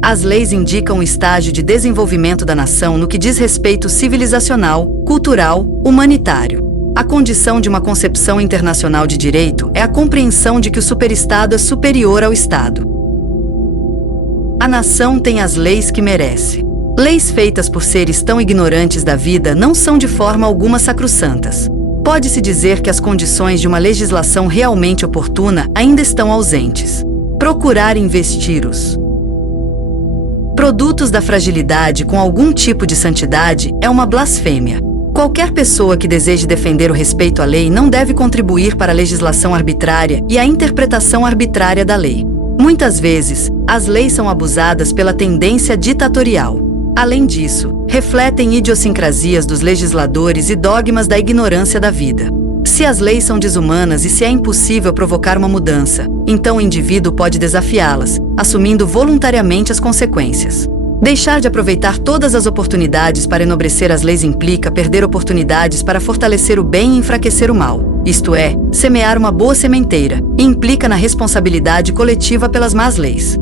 As leis indicam o estágio de desenvolvimento da nação no que diz respeito civilizacional, cultural, humanitário. A condição de uma concepção internacional de direito é a compreensão de que o superestado é superior ao Estado. A nação tem as leis que merece. Leis feitas por seres tão ignorantes da vida não são de forma alguma sacrossantas. Pode-se dizer que as condições de uma legislação realmente oportuna ainda estão ausentes. Procurar investir os produtos da fragilidade com algum tipo de santidade é uma blasfêmia. Qualquer pessoa que deseje defender o respeito à lei não deve contribuir para a legislação arbitrária e a interpretação arbitrária da lei. Muitas vezes, as leis são abusadas pela tendência ditatorial. Além disso, refletem idiosincrasias dos legisladores e dogmas da ignorância da vida. Se as leis são desumanas e se é impossível provocar uma mudança, então o indivíduo pode desafiá-las, assumindo voluntariamente as consequências. Deixar de aproveitar todas as oportunidades para enobrecer as leis implica perder oportunidades para fortalecer o bem e enfraquecer o mal, isto é, semear uma boa sementeira, e implica na responsabilidade coletiva pelas más leis.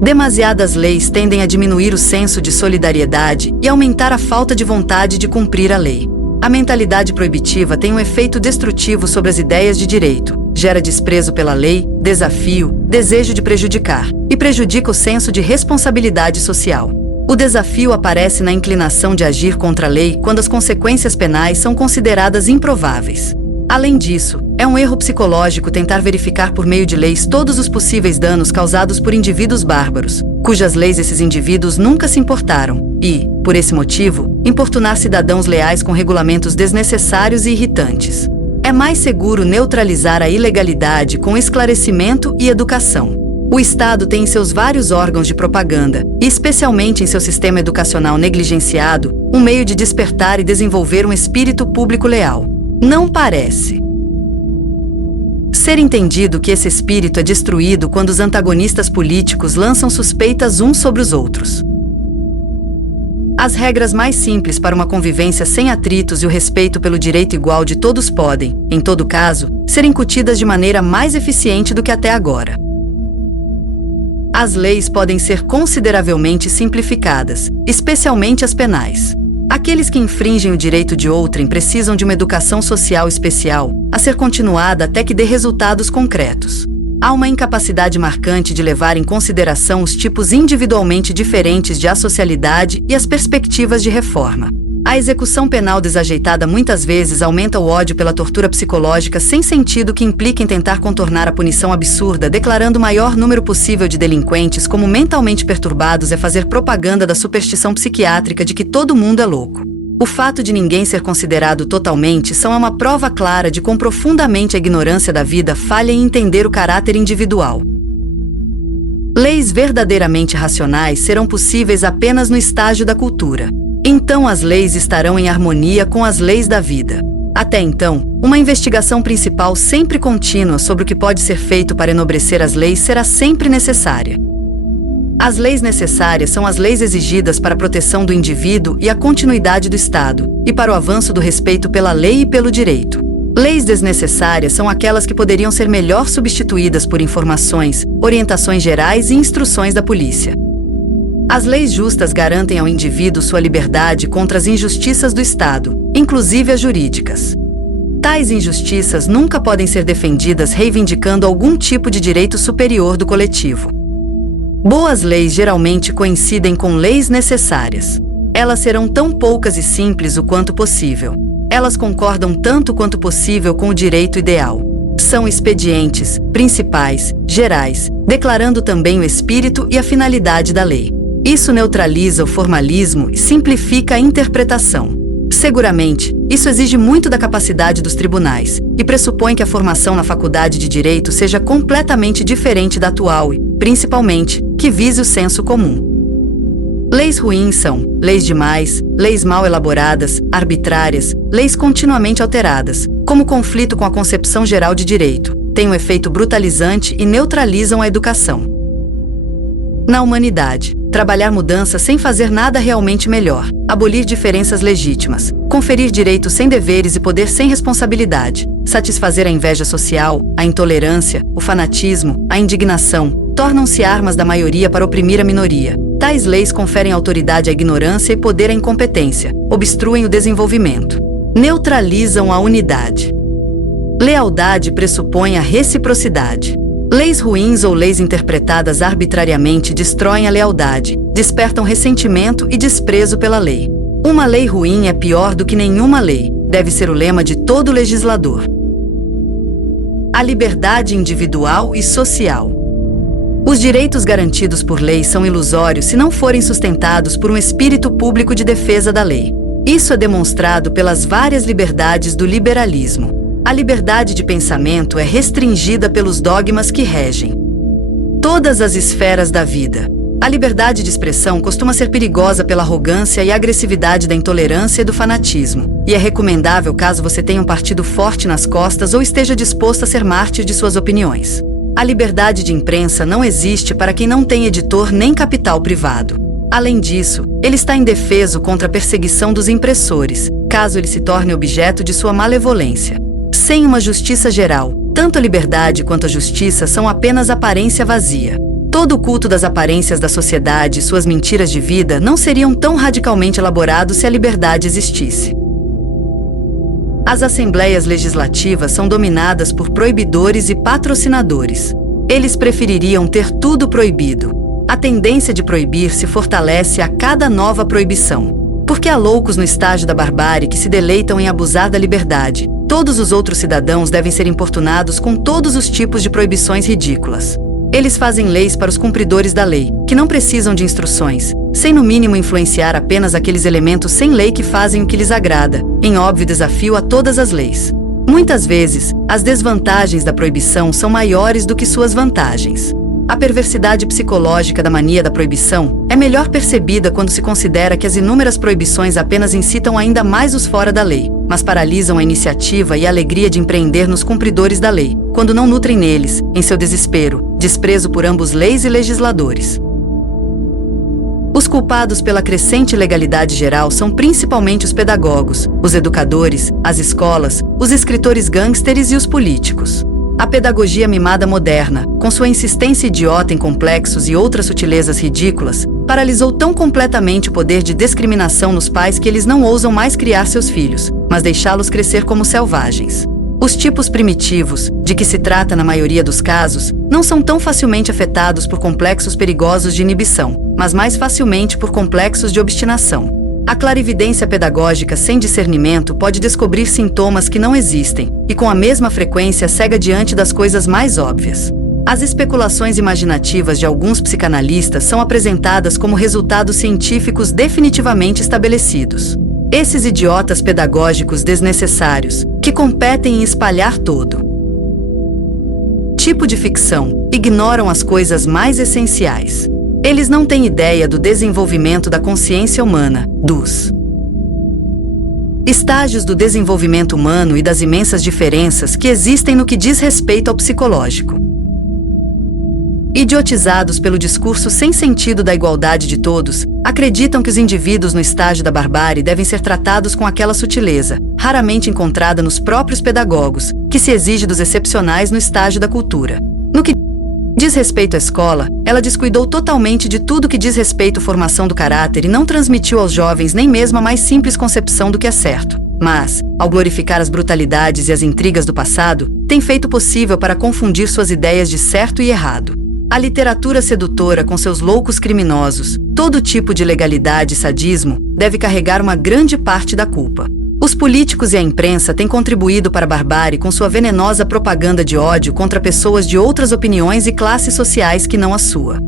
Demasiadas leis tendem a diminuir o senso de solidariedade e aumentar a falta de vontade de cumprir a lei. A mentalidade proibitiva tem um efeito destrutivo sobre as ideias de direito, gera desprezo pela lei, desafio, desejo de prejudicar, e prejudica o senso de responsabilidade social. O desafio aparece na inclinação de agir contra a lei quando as consequências penais são consideradas improváveis. Além disso, é um erro psicológico tentar verificar por meio de leis todos os possíveis danos causados por indivíduos bárbaros, cujas leis esses indivíduos nunca se importaram, e, por esse motivo, importunar cidadãos leais com regulamentos desnecessários e irritantes. É mais seguro neutralizar a ilegalidade com esclarecimento e educação. O Estado tem em seus vários órgãos de propaganda, e especialmente em seu sistema educacional negligenciado, um meio de despertar e desenvolver um espírito público leal. Não parece ser entendido que esse espírito é destruído quando os antagonistas políticos lançam suspeitas uns sobre os outros. As regras mais simples para uma convivência sem atritos e o respeito pelo direito igual de todos podem, em todo caso, ser incutidas de maneira mais eficiente do que até agora. As leis podem ser consideravelmente simplificadas, especialmente as penais. Aqueles que infringem o direito de outrem precisam de uma educação social especial, a ser continuada até que dê resultados concretos. Há uma incapacidade marcante de levar em consideração os tipos individualmente diferentes de asocialidade e as perspectivas de reforma. A execução penal desajeitada muitas vezes aumenta o ódio pela tortura psicológica sem sentido que implica em tentar contornar a punição absurda, declarando o maior número possível de delinquentes como mentalmente perturbados é fazer propaganda da superstição psiquiátrica de que todo mundo é louco. O fato de ninguém ser considerado totalmente são uma prova clara de quão profundamente a ignorância da vida falha em entender o caráter individual. Leis verdadeiramente racionais serão possíveis apenas no estágio da cultura. Então as leis estarão em harmonia com as leis da vida. Até então, uma investigação principal sempre contínua sobre o que pode ser feito para enobrecer as leis será sempre necessária. As leis necessárias são as leis exigidas para a proteção do indivíduo e a continuidade do Estado, e para o avanço do respeito pela lei e pelo direito. Leis desnecessárias são aquelas que poderiam ser melhor substituídas por informações, orientações gerais e instruções da polícia. As leis justas garantem ao indivíduo sua liberdade contra as injustiças do Estado, inclusive as jurídicas. Tais injustiças nunca podem ser defendidas reivindicando algum tipo de direito superior do coletivo. Boas leis geralmente coincidem com leis necessárias. Elas serão tão poucas e simples o quanto possível. Elas concordam tanto quanto possível com o direito ideal. São expedientes, principais, gerais, declarando também o espírito e a finalidade da lei. Isso neutraliza o formalismo e simplifica a interpretação. Seguramente, isso exige muito da capacidade dos tribunais e pressupõe que a formação na faculdade de Direito seja completamente diferente da atual e, principalmente, que vise o senso comum. Leis ruins são leis demais, leis mal elaboradas, arbitrárias, leis continuamente alteradas, como conflito com a concepção geral de direito, têm um efeito brutalizante e neutralizam a educação. Na humanidade, trabalhar mudança sem fazer nada realmente melhor, abolir diferenças legítimas, conferir direitos sem deveres e poder sem responsabilidade, satisfazer a inveja social, a intolerância, o fanatismo, a indignação, tornam-se armas da maioria para oprimir a minoria. Tais leis conferem autoridade à ignorância e poder à incompetência, obstruem o desenvolvimento, neutralizam a unidade. Lealdade pressupõe a reciprocidade. Leis ruins ou leis interpretadas arbitrariamente destroem a lealdade, despertam ressentimento e desprezo pela lei. Uma lei ruim é pior do que nenhuma lei, deve ser o lema de todo legislador. A liberdade individual e social. Os direitos garantidos por lei são ilusórios se não forem sustentados por um espírito público de defesa da lei. Isso é demonstrado pelas várias liberdades do liberalismo. A liberdade de pensamento é restringida pelos dogmas que regem todas as esferas da vida. A liberdade de expressão costuma ser perigosa pela arrogância e agressividade da intolerância e do fanatismo, e é recomendável caso você tenha um partido forte nas costas ou esteja disposto a ser mártir de suas opiniões. A liberdade de imprensa não existe para quem não tem editor nem capital privado. Além disso, ele está indefeso contra a perseguição dos impressores, caso ele se torne objeto de sua malevolência. Sem uma justiça geral, tanto a liberdade quanto a justiça são apenas aparência vazia. Todo o culto das aparências da sociedade e suas mentiras de vida não seriam tão radicalmente elaborados se a liberdade existisse. As assembleias legislativas são dominadas por proibidores e patrocinadores. Eles prefeririam ter tudo proibido. A tendência de proibir se fortalece a cada nova proibição. Porque há loucos no estágio da barbárie que se deleitam em abusar da liberdade. Todos os outros cidadãos devem ser importunados com todos os tipos de proibições ridículas. Eles fazem leis para os cumpridores da lei, que não precisam de instruções, sem no mínimo influenciar apenas aqueles elementos sem lei que fazem o que lhes agrada, em óbvio desafio a todas as leis. Muitas vezes, as desvantagens da proibição são maiores do que suas vantagens. A perversidade psicológica da mania da proibição é melhor percebida quando se considera que as inúmeras proibições apenas incitam ainda mais os fora da lei, mas paralisam a iniciativa e a alegria de empreender nos cumpridores da lei, quando não nutrem neles, em seu desespero, desprezo por ambos leis e legisladores. Os culpados pela crescente ilegalidade geral são principalmente os pedagogos, os educadores, as escolas, os escritores gangsters e os políticos. A pedagogia mimada moderna, com sua insistência idiota em complexos e outras sutilezas ridículas, paralisou tão completamente o poder de discriminação nos pais que eles não ousam mais criar seus filhos, mas deixá-los crescer como selvagens. Os tipos primitivos, de que se trata na maioria dos casos, não são tão facilmente afetados por complexos perigosos de inibição, mas mais facilmente por complexos de obstinação. A clarividência pedagógica sem discernimento pode descobrir sintomas que não existem, e com a mesma frequência cega diante das coisas mais óbvias. As especulações imaginativas de alguns psicanalistas são apresentadas como resultados científicos definitivamente estabelecidos. Esses idiotas pedagógicos desnecessários, que competem em espalhar todo tipo de ficção, ignoram as coisas mais essenciais. Eles não têm ideia do desenvolvimento da consciência humana, dos estágios do desenvolvimento humano e das imensas diferenças que existem no que diz respeito ao psicológico. Idiotizados pelo discurso sem sentido da igualdade de todos, acreditam que os indivíduos no estágio da barbárie devem ser tratados com aquela sutileza, raramente encontrada nos próprios pedagogos, que se exige dos excepcionais no estágio da cultura. No que diz respeito à escola, ela descuidou totalmente de tudo que diz respeito à formação do caráter e não transmitiu aos jovens nem mesmo a mais simples concepção do que é certo. Mas, ao glorificar as brutalidades e as intrigas do passado, tem feito possível para confundir suas ideias de certo e errado. A literatura sedutora com seus loucos criminosos, todo tipo de legalidade e sadismo, deve carregar uma grande parte da culpa. Os políticos e a imprensa têm contribuído para a barbárie com sua venenosa propaganda de ódio contra pessoas de outras opiniões e classes sociais que não a sua.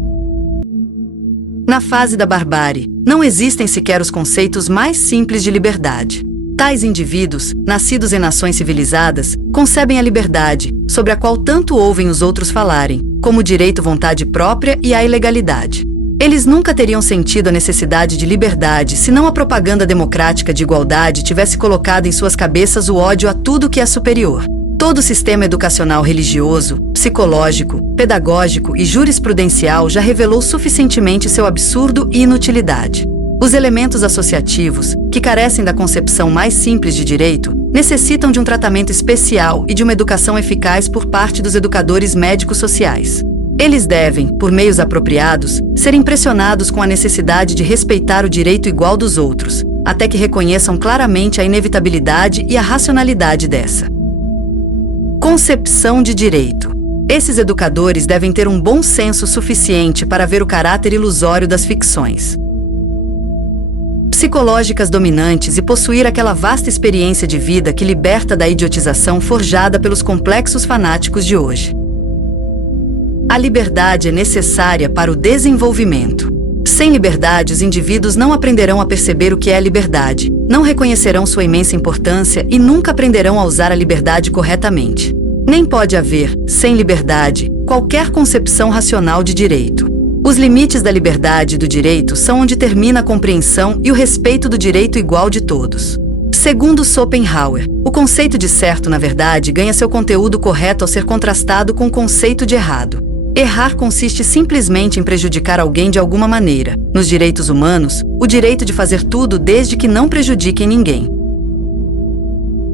Na fase da barbárie, não existem sequer os conceitos mais simples de liberdade. Tais indivíduos, nascidos em nações civilizadas, concebem a liberdade, sobre a qual tanto ouvem os outros falarem, como o direito à vontade própria e à ilegalidade. Eles nunca teriam sentido a necessidade de liberdade se não a propaganda democrática de igualdade tivesse colocado em suas cabeças o ódio a tudo que é superior. Todo o sistema educacional religioso, psicológico, pedagógico e jurisprudencial já revelou suficientemente seu absurdo e inutilidade. Os elementos associativos, que carecem da concepção mais simples de direito, necessitam de um tratamento especial e de uma educação eficaz por parte dos educadores médicos sociais. Eles devem, por meios apropriados, ser impressionados com a necessidade de respeitar o direito igual dos outros, até que reconheçam claramente a inevitabilidade e a racionalidade dessa concepção de direito. Esses educadores devem ter um bom senso suficiente para ver o caráter ilusório das ficções psicológicas dominantes e possuir aquela vasta experiência de vida que liberta da idiotização forjada pelos complexos fanáticos de hoje. A liberdade é necessária para o desenvolvimento. Sem liberdade, os indivíduos não aprenderão a perceber o que é a liberdade, não reconhecerão sua imensa importância e nunca aprenderão a usar a liberdade corretamente. Nem pode haver, sem liberdade, qualquer concepção racional de direito. Os limites da liberdade e do direito são onde termina a compreensão e o respeito do direito igual de todos. Segundo Schopenhauer, o conceito de certo, na verdade, ganha seu conteúdo correto ao ser contrastado com o conceito de errado. Errar consiste simplesmente em prejudicar alguém de alguma maneira. Nos direitos humanos, o direito de fazer tudo desde que não prejudiquem ninguém.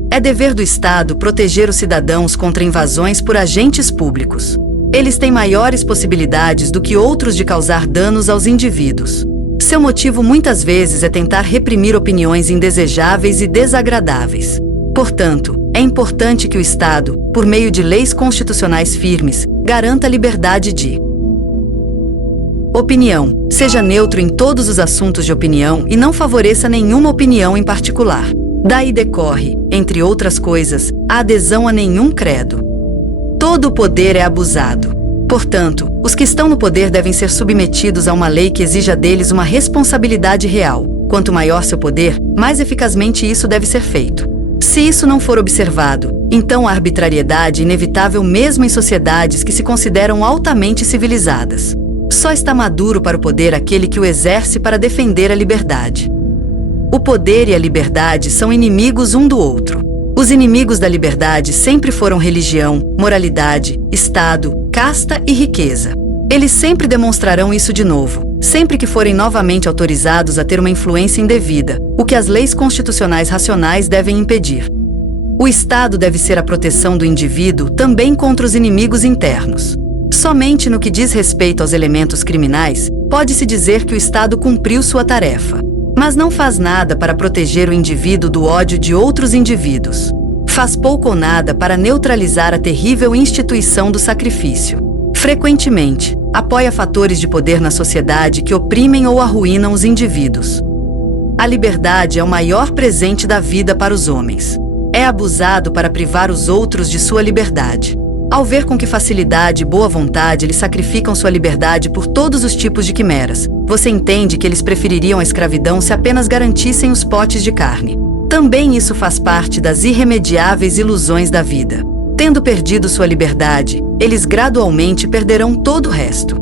É dever do Estado proteger os cidadãos contra invasões por agentes públicos. Eles têm maiores possibilidades do que outros de causar danos aos indivíduos. Seu motivo muitas vezes é tentar reprimir opiniões indesejáveis e desagradáveis. Portanto, é importante que o Estado, por meio de leis constitucionais firmes, garanta a liberdade de opinião, seja neutro em todos os assuntos de opinião e não favoreça nenhuma opinião em particular. Daí decorre, entre outras coisas, a adesão a nenhum credo. Todo o poder é abusado. Portanto, os que estão no poder devem ser submetidos a uma lei que exija deles uma responsabilidade real. Quanto maior seu poder, mais eficazmente isso deve ser feito. Se isso não for observado, então a arbitrariedade é inevitável mesmo em sociedades que se consideram altamente civilizadas. Só está maduro para o poder aquele que o exerce para defender a liberdade. O poder e a liberdade são inimigos um do outro. Os inimigos da liberdade sempre foram religião, moralidade, Estado, casta e riqueza. Eles sempre demonstrarão isso de novo, sempre que forem novamente autorizados a ter uma influência indevida, o que as leis constitucionais racionais devem impedir. O Estado deve ser a proteção do indivíduo também contra os inimigos internos. Somente no que diz respeito aos elementos criminais, pode-se dizer que o Estado cumpriu sua tarefa. Mas não faz nada para proteger o indivíduo do ódio de outros indivíduos. Faz pouco ou nada para neutralizar a terrível instituição do sacrifício. Frequentemente, apoia fatores de poder na sociedade que oprimem ou arruinam os indivíduos. A liberdade é o maior presente da vida para os homens. É abusado para privar os outros de sua liberdade. Ao ver com que facilidade e boa vontade eles sacrificam sua liberdade por todos os tipos de quimeras, você entende que eles prefeririam a escravidão se apenas garantissem os potes de carne. Também isso faz parte das irremediáveis ilusões da vida. Tendo perdido sua liberdade, eles gradualmente perderão todo o resto.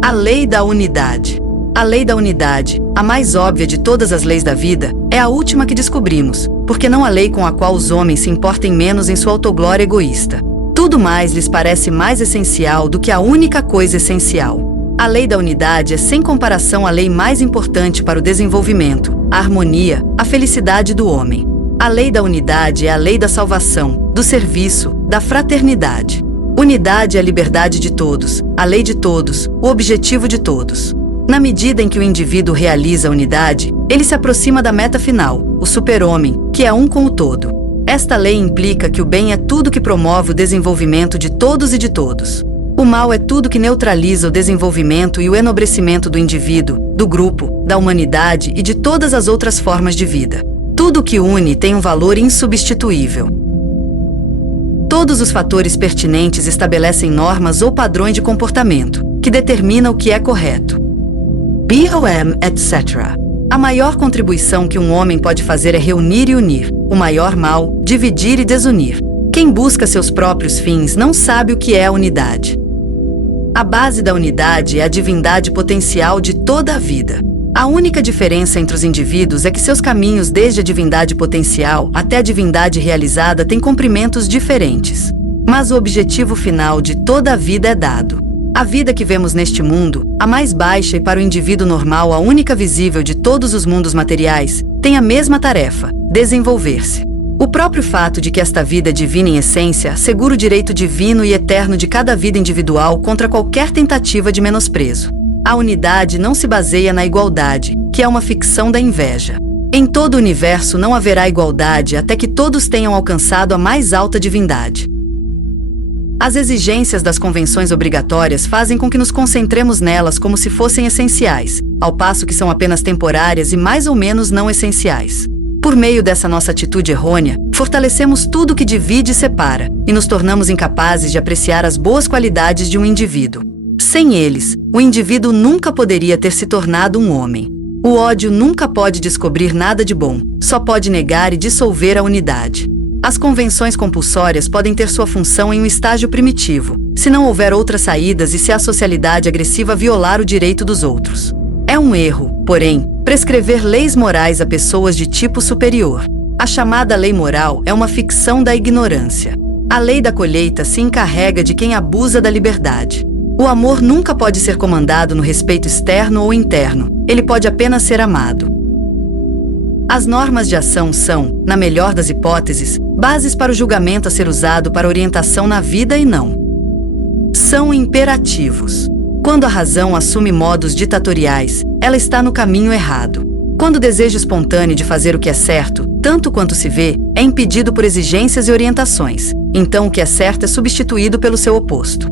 A lei da unidade. A lei da unidade, a mais óbvia de todas as leis da vida, é a última que descobrimos, porque não há lei com a qual os homens se importem menos em sua autoglória egoísta. Tudo mais lhes parece mais essencial do que a única coisa essencial. A lei da unidade é sem comparação a lei mais importante para o desenvolvimento, a harmonia, a felicidade do homem. A lei da unidade é a lei da salvação, do serviço, da fraternidade. Unidade é a liberdade de todos, a lei de todos, o objetivo de todos. Na medida em que o indivíduo realiza a unidade, ele se aproxima da meta final, o super-homem, que é um com o todo. Esta lei implica que o bem é tudo que promove o desenvolvimento de todos e de todos. O mal é tudo que neutraliza o desenvolvimento e o enobrecimento do indivíduo, do grupo, da humanidade e de todas as outras formas de vida. Tudo que une tem um valor insubstituível. Todos os fatores pertinentes estabelecem normas ou padrões de comportamento, que determinam o que é correto. BOM, etc. A maior contribuição que um homem pode fazer é reunir e unir. O maior mal, dividir e desunir. Quem busca seus próprios fins não sabe o que é a unidade. A base da unidade é a divindade potencial de toda a vida. A única diferença entre os indivíduos é que seus caminhos desde a divindade potencial até a divindade realizada têm comprimentos diferentes. Mas o objetivo final de toda a vida é dado. A vida que vemos neste mundo, a mais baixa e para o indivíduo normal a única visível de todos os mundos materiais, tem a mesma tarefa: desenvolver-se. O próprio fato de que esta vida é divina em essência assegura o direito divino e eterno de cada vida individual contra qualquer tentativa de menosprezo. A unidade não se baseia na igualdade, que é uma ficção da inveja. Em todo o universo não haverá igualdade até que todos tenham alcançado a mais alta divindade. As exigências das convenções obrigatórias fazem com que nos concentremos nelas como se fossem essenciais, ao passo que são apenas temporárias e mais ou menos não essenciais. Por meio dessa nossa atitude errônea, fortalecemos tudo que divide e separa, e nos tornamos incapazes de apreciar as boas qualidades de um indivíduo. Sem eles, o indivíduo nunca poderia ter se tornado um homem. O ódio nunca pode descobrir nada de bom, só pode negar e dissolver a unidade. As convenções compulsórias podem ter sua função em um estágio primitivo, se não houver outras saídas e se a socialidade agressiva violar o direito dos outros. É um erro, porém, prescrever leis morais a pessoas de tipo superior. A chamada lei moral é uma ficção da ignorância. A lei da colheita se encarrega de quem abusa da liberdade. O amor nunca pode ser comandado no respeito externo ou interno, ele pode apenas ser amado. As normas de ação são, na melhor das hipóteses, bases para o julgamento a ser usado para orientação na vida e não. São imperativos. Quando a razão assume modos ditatoriais, ela está no caminho errado. Quando o desejo espontâneo de fazer o que é certo, tanto quanto se vê, é impedido por exigências e orientações, então o que é certo é substituído pelo seu oposto.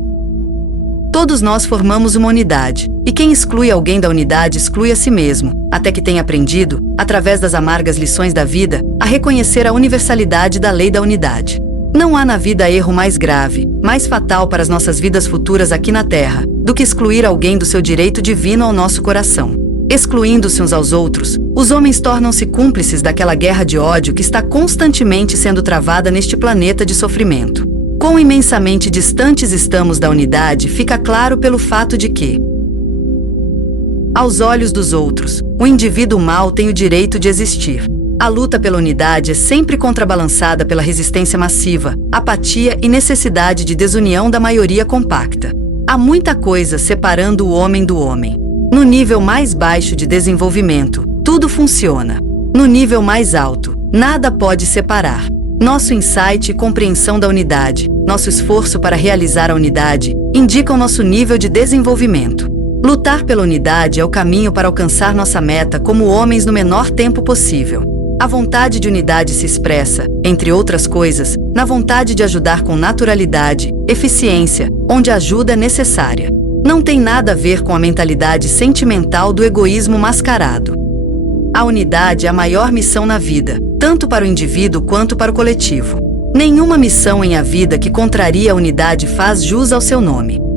Todos nós formamos uma unidade, e quem exclui alguém da unidade exclui a si mesmo, até que tenha aprendido, através das amargas lições da vida, a reconhecer a universalidade da lei da unidade. Não há na vida erro mais grave, mais fatal para as nossas vidas futuras aqui na Terra, do que excluir alguém do seu direito divino ao nosso coração. Excluindo-se uns aos outros, os homens tornam-se cúmplices daquela guerra de ódio que está constantemente sendo travada neste planeta de sofrimento. Quão imensamente distantes estamos da unidade fica claro pelo fato de que, aos olhos dos outros, o indivíduo mau tem o direito de existir. A luta pela unidade é sempre contrabalançada pela resistência massiva, apatia e necessidade de desunião da maioria compacta. Há muita coisa separando o homem do homem. No nível mais baixo de desenvolvimento, tudo funciona. No nível mais alto, nada pode separar. Nosso insight e compreensão da unidade, nosso esforço para realizar a unidade, indicam nosso nível de desenvolvimento. Lutar pela unidade é o caminho para alcançar nossa meta como homens no menor tempo possível. A vontade de unidade se expressa, entre outras coisas, na vontade de ajudar com naturalidade, eficiência, onde a ajuda é necessária. Não tem nada a ver com a mentalidade sentimental do egoísmo mascarado. A unidade é a maior missão na vida, tanto para o indivíduo quanto para o coletivo. Nenhuma missão em a vida que contraria a unidade faz jus ao seu nome.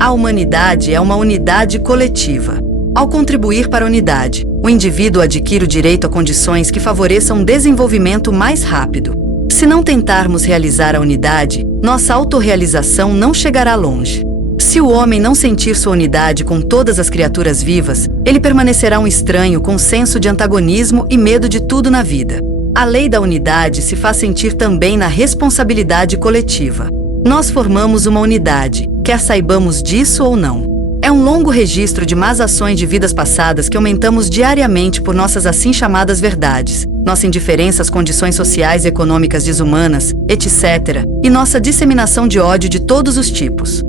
A humanidade é uma unidade coletiva. Ao contribuir para a unidade, o indivíduo adquire o direito a condições que favoreçam um desenvolvimento mais rápido. Se não tentarmos realizar a unidade, nossa autorrealização não chegará longe. Se o homem não sentir sua unidade com todas as criaturas vivas, ele permanecerá um estranho com senso de antagonismo e medo de tudo na vida. A lei da unidade se faz sentir também na responsabilidade coletiva. Nós formamos uma unidade, quer saibamos disso ou não. É um longo registro de más ações de vidas passadas que aumentamos diariamente por nossas assim chamadas verdades, nossa indiferença às condições sociais e econômicas desumanas, etc., e nossa disseminação de ódio de todos os tipos.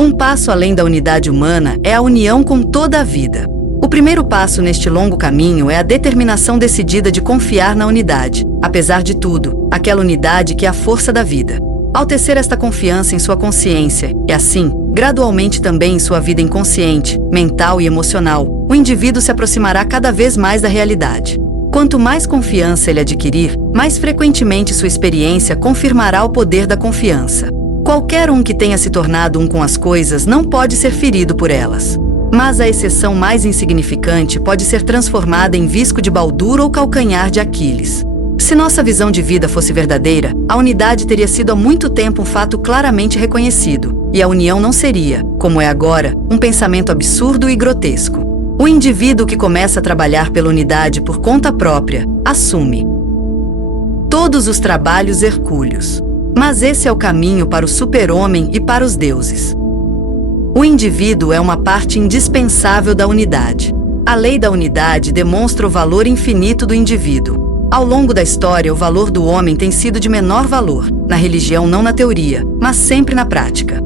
Um passo além da unidade humana é a união com toda a vida. O primeiro passo neste longo caminho é a determinação decidida de confiar na unidade, apesar de tudo, aquela unidade que é a força da vida. Ao tecer esta confiança em sua consciência, e assim, gradualmente também em sua vida inconsciente, mental e emocional, o indivíduo se aproximará cada vez mais da realidade. Quanto mais confiança ele adquirir, mais frequentemente sua experiência confirmará o poder da confiança. Qualquer um que tenha se tornado um com as coisas não pode ser ferido por elas. Mas a exceção mais insignificante pode ser transformada em visco de baldura ou calcanhar de Aquiles. Se nossa visão de vida fosse verdadeira, a unidade teria sido há muito tempo um fato claramente reconhecido, e a união não seria, como é agora, um pensamento absurdo e grotesco. O indivíduo que começa a trabalhar pela unidade por conta própria, assume todos os trabalhos hercúleos. Mas esse é o caminho para o super-homem e para os deuses. O indivíduo é uma parte indispensável da unidade. A lei da unidade demonstra o valor infinito do indivíduo. Ao longo da história, o valor do homem tem sido de menor valor, na religião não na teoria, mas sempre na prática.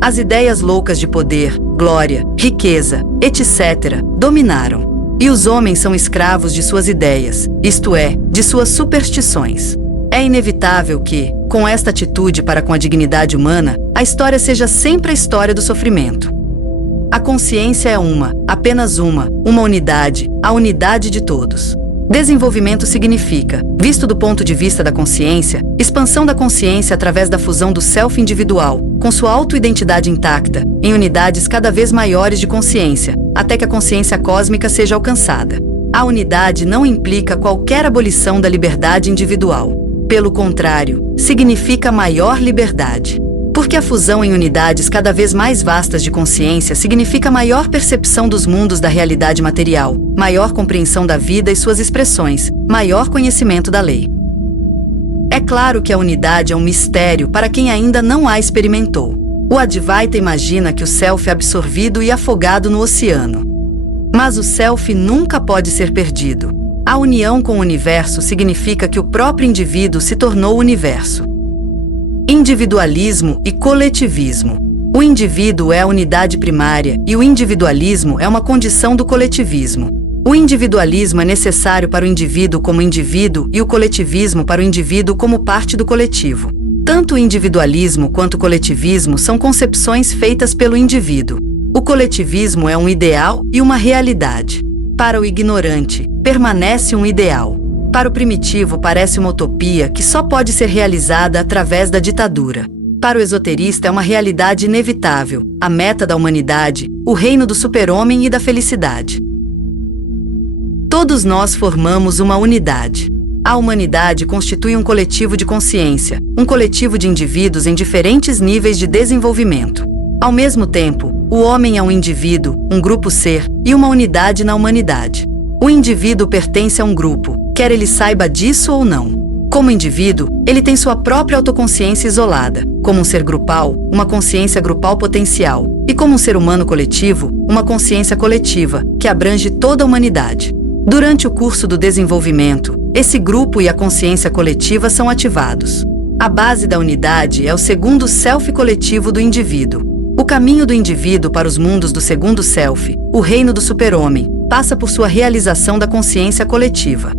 As ideias loucas de poder, glória, riqueza, etc., dominaram. E os homens são escravos de suas ideias, isto é, de suas superstições. É inevitável que, com esta atitude para com a dignidade humana, a história seja sempre a história do sofrimento. A consciência é apenas uma unidade, a unidade de todos. Desenvolvimento significa, visto do ponto de vista da consciência, expansão da consciência através da fusão do self individual, com sua auto-identidade intacta, em unidades cada vez maiores de consciência, até que a consciência cósmica seja alcançada. A unidade não implica qualquer abolição da liberdade individual. Pelo contrário, significa maior liberdade. Porque a fusão em unidades cada vez mais vastas de consciência significa maior percepção dos mundos da realidade material, maior compreensão da vida e suas expressões, maior conhecimento da lei. É claro que a unidade é um mistério para quem ainda não a experimentou. O Advaita imagina que o self é absorvido e afogado no oceano. Mas o self nunca pode ser perdido. A união com o universo significa que o próprio indivíduo se tornou o universo. Individualismo e coletivismo. O indivíduo é a unidade primária e o individualismo é uma condição do coletivismo. O individualismo é necessário para o indivíduo como indivíduo e o coletivismo para o indivíduo como parte do coletivo. Tanto o individualismo quanto o coletivismo são concepções feitas pelo indivíduo. O coletivismo é um ideal e uma realidade. Para o ignorante, permanece um ideal. Para o primitivo, parece uma utopia que só pode ser realizada através da ditadura. Para o esoterista, é uma realidade inevitável, a meta da humanidade, o reino do super-homem e da felicidade. Todos nós formamos uma unidade. A humanidade constitui um coletivo de consciência, um coletivo de indivíduos em diferentes níveis de desenvolvimento. Ao mesmo tempo, o homem é um indivíduo, um grupo-ser e uma unidade na humanidade. O indivíduo pertence a um grupo, quer ele saiba disso ou não. Como indivíduo, ele tem sua própria autoconsciência isolada. Como um ser grupal, uma consciência grupal potencial. E como um ser humano coletivo, uma consciência coletiva, que abrange toda a humanidade. Durante o curso do desenvolvimento, esse grupo e a consciência coletiva são ativados. A base da unidade é o segundo self coletivo do indivíduo. O caminho do indivíduo para os mundos do segundo self, o reino do super-homem, passa por sua realização da consciência coletiva.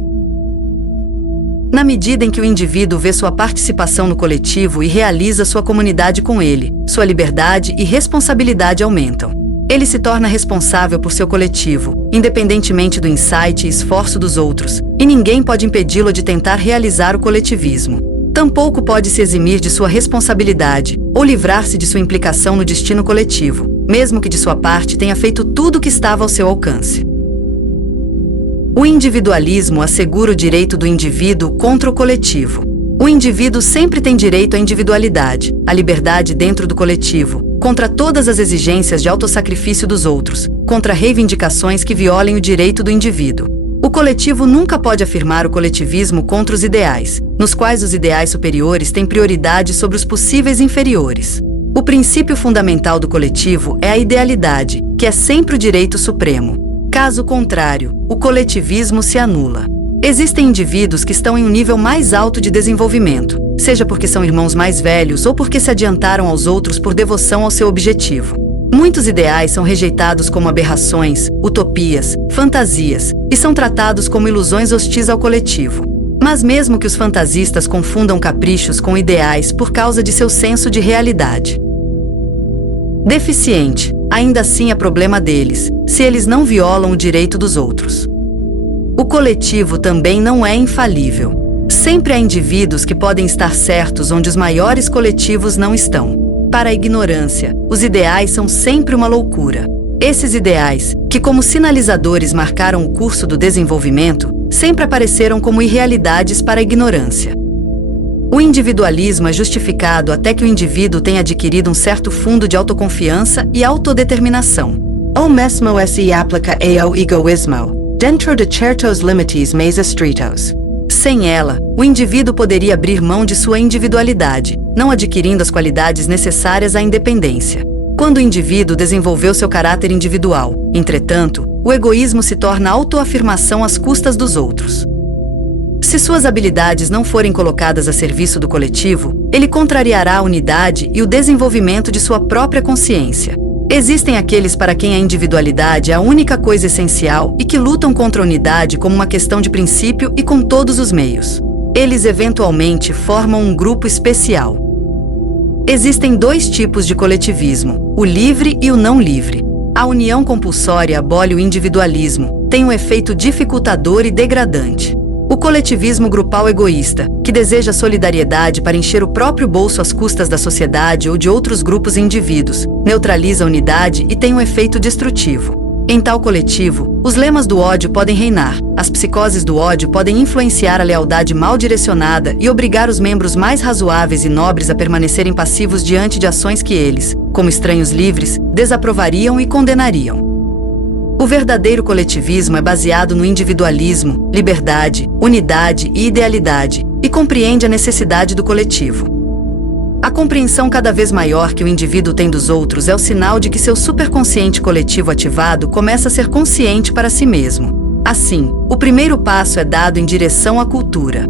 Na medida em que o indivíduo vê sua participação no coletivo e realiza sua comunidade com ele, sua liberdade e responsabilidade aumentam. Ele se torna responsável por seu coletivo, independentemente do insight e esforço dos outros, e ninguém pode impedi-lo de tentar realizar o coletivismo. Tampouco pode se eximir de sua responsabilidade ou livrar-se de sua implicação no destino coletivo, mesmo que de sua parte tenha feito tudo o que estava ao seu alcance. O individualismo assegura o direito do indivíduo contra o coletivo. O indivíduo sempre tem direito à individualidade, à liberdade dentro do coletivo, contra todas as exigências de autossacrifício dos outros, contra reivindicações que violem o direito do indivíduo. O coletivo nunca pode afirmar o coletivismo contra os ideais, nos quais os ideais superiores têm prioridade sobre os possíveis inferiores. O princípio fundamental do coletivo é a idealidade, que é sempre o direito supremo. Caso contrário, o coletivismo se anula. Existem indivíduos que estão em um nível mais alto de desenvolvimento, seja porque são irmãos mais velhos ou porque se adiantaram aos outros por devoção ao seu objetivo. Muitos ideais são rejeitados como aberrações, utopias, fantasias, e são tratados como ilusões hostis ao coletivo. Mas mesmo que os fantasistas confundam caprichos com ideais por causa de seu senso de realidade deficiente, ainda assim é problema deles, se eles não violam o direito dos outros. O coletivo também não é infalível. Sempre há indivíduos que podem estar certos onde os maiores coletivos não estão. Para a ignorância, os ideais são sempre uma loucura. Esses ideais, que como sinalizadores marcaram o curso do desenvolvimento, sempre apareceram como irrealidades para a ignorância. O individualismo é justificado até que o indivíduo tenha adquirido um certo fundo de autoconfiança e autodeterminação. O mesmo se aplica ao egoísmo, dentro de certos limites mais estritos. Sem ela, o indivíduo poderia abrir mão de sua individualidade, não adquirindo as qualidades necessárias à independência. Quando o indivíduo desenvolveu seu caráter individual, entretanto, o egoísmo se torna autoafirmação às custas dos outros. Se suas habilidades não forem colocadas a serviço do coletivo, ele contrariará a unidade e o desenvolvimento de sua própria consciência. Existem aqueles para quem a individualidade é a única coisa essencial e que lutam contra a unidade como uma questão de princípio e com todos os meios. Eles eventualmente formam um grupo especial. Existem dois tipos de coletivismo, o livre e o não livre. A união compulsória abole o individualismo, tem um efeito dificultador e degradante. O coletivismo grupal egoísta, que deseja solidariedade para encher o próprio bolso às custas da sociedade ou de outros grupos e indivíduos, neutraliza a unidade e tem um efeito destrutivo. Em tal coletivo, os lemas do ódio podem reinar, as psicoses do ódio podem influenciar a lealdade mal direcionada e obrigar os membros mais razoáveis e nobres a permanecerem passivos diante de ações que eles, como estranhos livres, desaprovariam e condenariam. O verdadeiro coletivismo é baseado no individualismo, liberdade, unidade e idealidade, e compreende a necessidade do coletivo. A compreensão cada vez maior que o indivíduo tem dos outros é o sinal de que seu superconsciente coletivo ativado começa a ser consciente para si mesmo. Assim, o primeiro passo é dado em direção à cultura.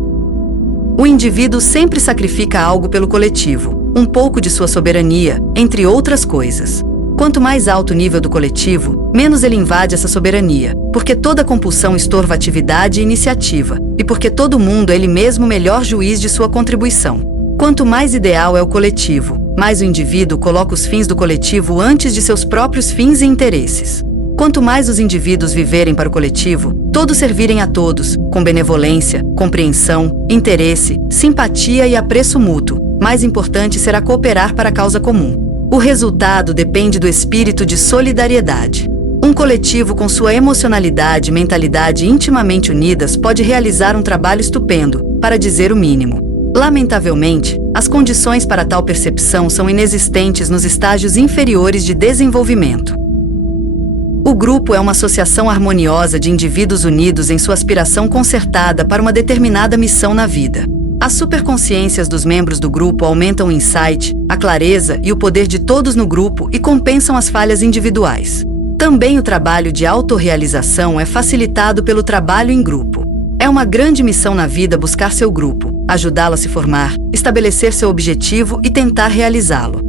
O indivíduo sempre sacrifica algo pelo coletivo, um pouco de sua soberania, entre outras coisas. Quanto mais alto o nível do coletivo, menos ele invade essa soberania, porque toda compulsão estorva atividade e iniciativa, e porque todo mundo é ele mesmo o melhor juiz de sua contribuição. Quanto mais ideal é o coletivo, mais o indivíduo coloca os fins do coletivo antes de seus próprios fins e interesses. Quanto mais os indivíduos viverem para o coletivo, todos servirem a todos, com benevolência, compreensão, interesse, simpatia e apreço mútuo, mais importante será cooperar para a causa comum. O resultado depende do espírito de solidariedade. Um coletivo com sua emocionalidade e mentalidade intimamente unidas pode realizar um trabalho estupendo, para dizer o mínimo. Lamentavelmente, as condições para tal percepção são inexistentes nos estágios inferiores de desenvolvimento. O grupo é uma associação harmoniosa de indivíduos unidos em sua aspiração concertada para uma determinada missão na vida. As superconsciências dos membros do grupo aumentam o insight, a clareza e o poder de todos no grupo e compensam as falhas individuais. Também o trabalho de autorrealização é facilitado pelo trabalho em grupo. É uma grande missão na vida buscar seu grupo, ajudá-lo a se formar, estabelecer seu objetivo e tentar realizá-lo.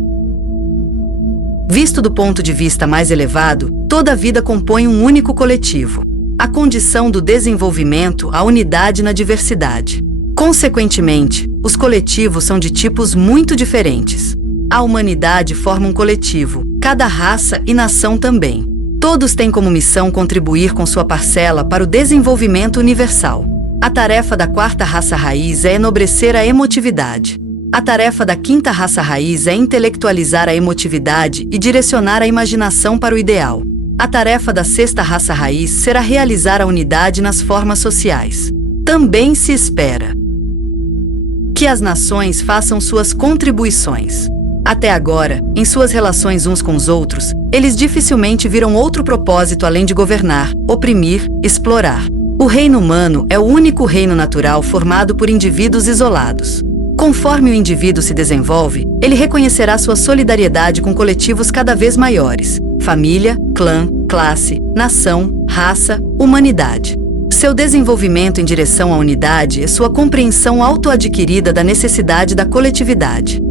Visto do ponto de vista mais elevado, toda a vida compõe um único coletivo. A condição do desenvolvimento, a unidade na diversidade. Consequentemente, os coletivos são de tipos muito diferentes. A humanidade forma um coletivo, cada raça e nação também. Todos têm como missão contribuir com sua parcela para o desenvolvimento universal. A tarefa da quarta raça raiz é enobrecer a emotividade. A tarefa da quinta raça raiz é intelectualizar a emotividade e direcionar a imaginação para o ideal. A tarefa da sexta raça raiz será realizar a unidade nas formas sociais. Também se espera que as nações façam suas contribuições. Até agora, em suas relações uns com os outros, eles dificilmente viram outro propósito além de governar, oprimir, explorar. O reino humano é o único reino natural formado por indivíduos isolados. Conforme o indivíduo se desenvolve, ele reconhecerá sua solidariedade com coletivos cada vez maiores: família, clã, classe, nação, raça, humanidade. Seu desenvolvimento em direção à unidade é sua compreensão autoadquirida da necessidade da coletividade.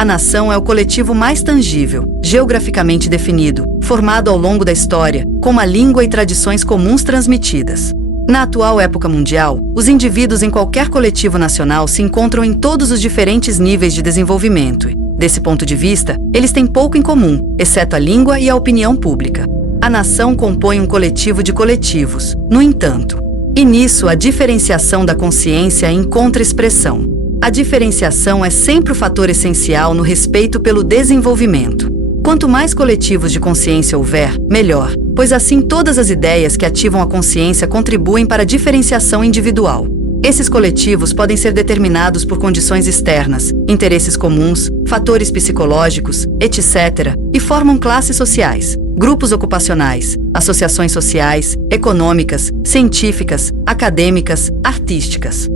A nação é o coletivo mais tangível, geograficamente definido, formado ao longo da história, com uma língua e tradições comuns transmitidas. Na atual época mundial, os indivíduos em qualquer coletivo nacional se encontram em todos os diferentes níveis de desenvolvimento e, desse ponto de vista, eles têm pouco em comum, exceto a língua e a opinião pública. A nação compõe um coletivo de coletivos, no entanto. E nisso a diferenciação da consciência encontra expressão. A diferenciação é sempre o fator essencial no respeito pelo desenvolvimento. Quanto mais coletivos de consciência houver, melhor, pois assim todas as ideias que ativam a consciência contribuem para a diferenciação individual. Esses coletivos podem ser determinados por condições externas, interesses comuns, fatores psicológicos, etc., e formam classes sociais, grupos ocupacionais, associações sociais, econômicas, científicas, acadêmicas, artísticas,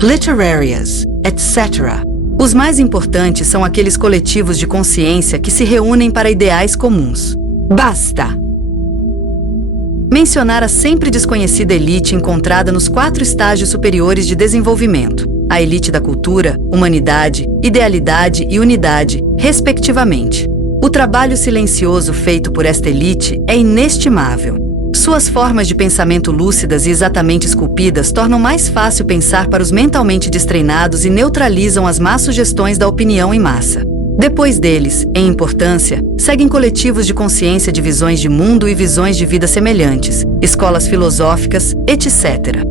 literárias, etc. Os mais importantes são aqueles coletivos de consciência que se reúnem para ideais comuns. Basta! Mencionar a sempre desconhecida elite encontrada nos 4 estágios superiores de desenvolvimento, a elite da cultura, humanidade, idealidade e unidade, respectivamente. O trabalho silencioso feito por esta elite é inestimável. Suas formas de pensamento lúcidas e exatamente esculpidas tornam mais fácil pensar para os mentalmente destreinados e neutralizam as más sugestões da opinião em massa. Depois deles, em importância, seguem coletivos de consciência de visões de mundo e visões de vida semelhantes, escolas filosóficas, etc.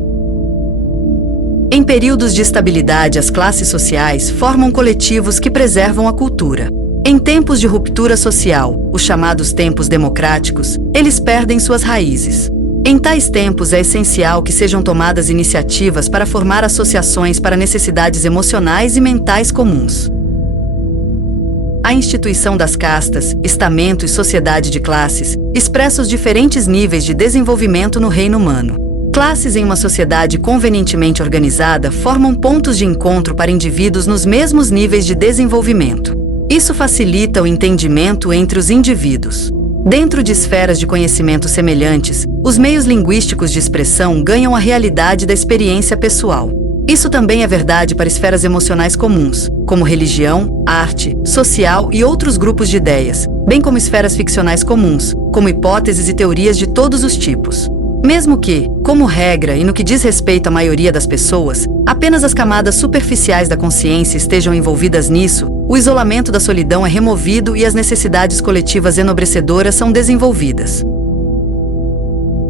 Em períodos de estabilidade, as classes sociais formam coletivos que preservam a cultura. Em tempos de ruptura social, os chamados tempos democráticos, eles perdem suas raízes. Em tais tempos é essencial que sejam tomadas iniciativas para formar associações para necessidades emocionais e mentais comuns. A instituição das castas, estamento e sociedade de classes expressa os diferentes níveis de desenvolvimento no reino humano. Classes em uma sociedade convenientemente organizada formam pontos de encontro para indivíduos nos mesmos níveis de desenvolvimento. Isso facilita o entendimento entre os indivíduos. Dentro de esferas de conhecimento semelhantes, os meios linguísticos de expressão ganham a realidade da experiência pessoal. Isso também é verdade para esferas emocionais comuns, como religião, arte, social e outros grupos de ideias, bem como esferas ficcionais comuns, como hipóteses e teorias de todos os tipos. Mesmo que, como regra e no que diz respeito à maioria das pessoas, apenas as camadas superficiais da consciência estejam envolvidas nisso, o isolamento da solidão é removido e as necessidades coletivas enobrecedoras são desenvolvidas.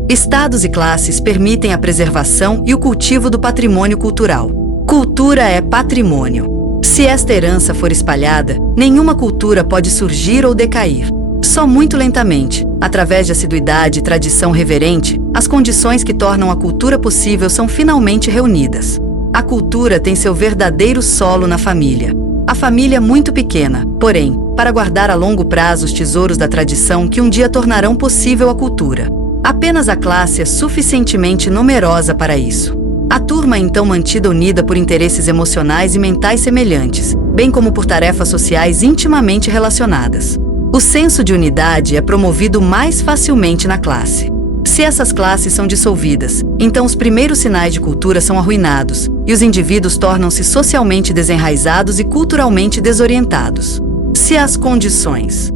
Estados e classes permitem a preservação e o cultivo do patrimônio cultural. Cultura é patrimônio. Se esta herança for espalhada, nenhuma cultura pode surgir ou decair. Só muito lentamente, através de assiduidade e tradição reverente, as condições que tornam a cultura possível são finalmente reunidas. A cultura tem seu verdadeiro solo na família. A família é muito pequena, porém, para guardar a longo prazo os tesouros da tradição que um dia tornarão possível a cultura. Apenas a classe é suficientemente numerosa para isso. A turma é então mantida unida por interesses emocionais e mentais semelhantes, bem como por tarefas sociais intimamente relacionadas. O senso de unidade é promovido mais facilmente na classe. Se essas classes são dissolvidas, então os primeiros sinais de cultura são arruinados, e os indivíduos tornam-se socialmente desenraizados e culturalmente desorientados. Se as condições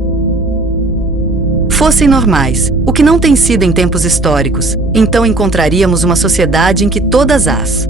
fossem normais, o que não tem sido em tempos históricos, então encontraríamos uma sociedade em que todas as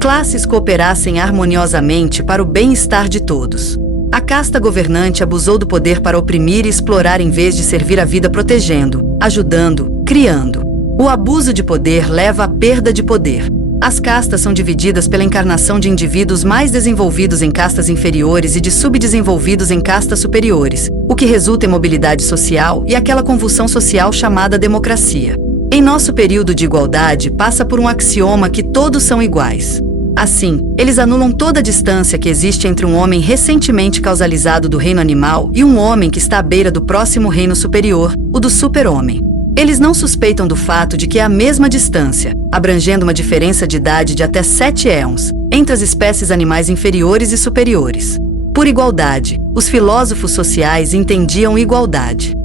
classes cooperassem harmoniosamente para o bem-estar de todos. A casta governante abusou do poder para oprimir e explorar em vez de servir a vida protegendo, ajudando, criando. O abuso de poder leva à perda de poder. As castas são divididas pela encarnação de indivíduos mais desenvolvidos em castas inferiores e de subdesenvolvidos em castas superiores, o que resulta em mobilidade social e aquela convulsão social chamada democracia. Em nosso período de igualdade, passa por um axioma que todos são iguais. Assim, eles anulam toda a distância que existe entre um homem recentemente causalizado do reino animal e um homem que está à beira do próximo reino superior, o do super-homem. Eles não suspeitam do fato de que é a mesma distância, abrangendo uma diferença de idade de até 7 éons, entre as espécies animais inferiores e superiores. Por igualdade, os filósofos sociais entendiam igualdade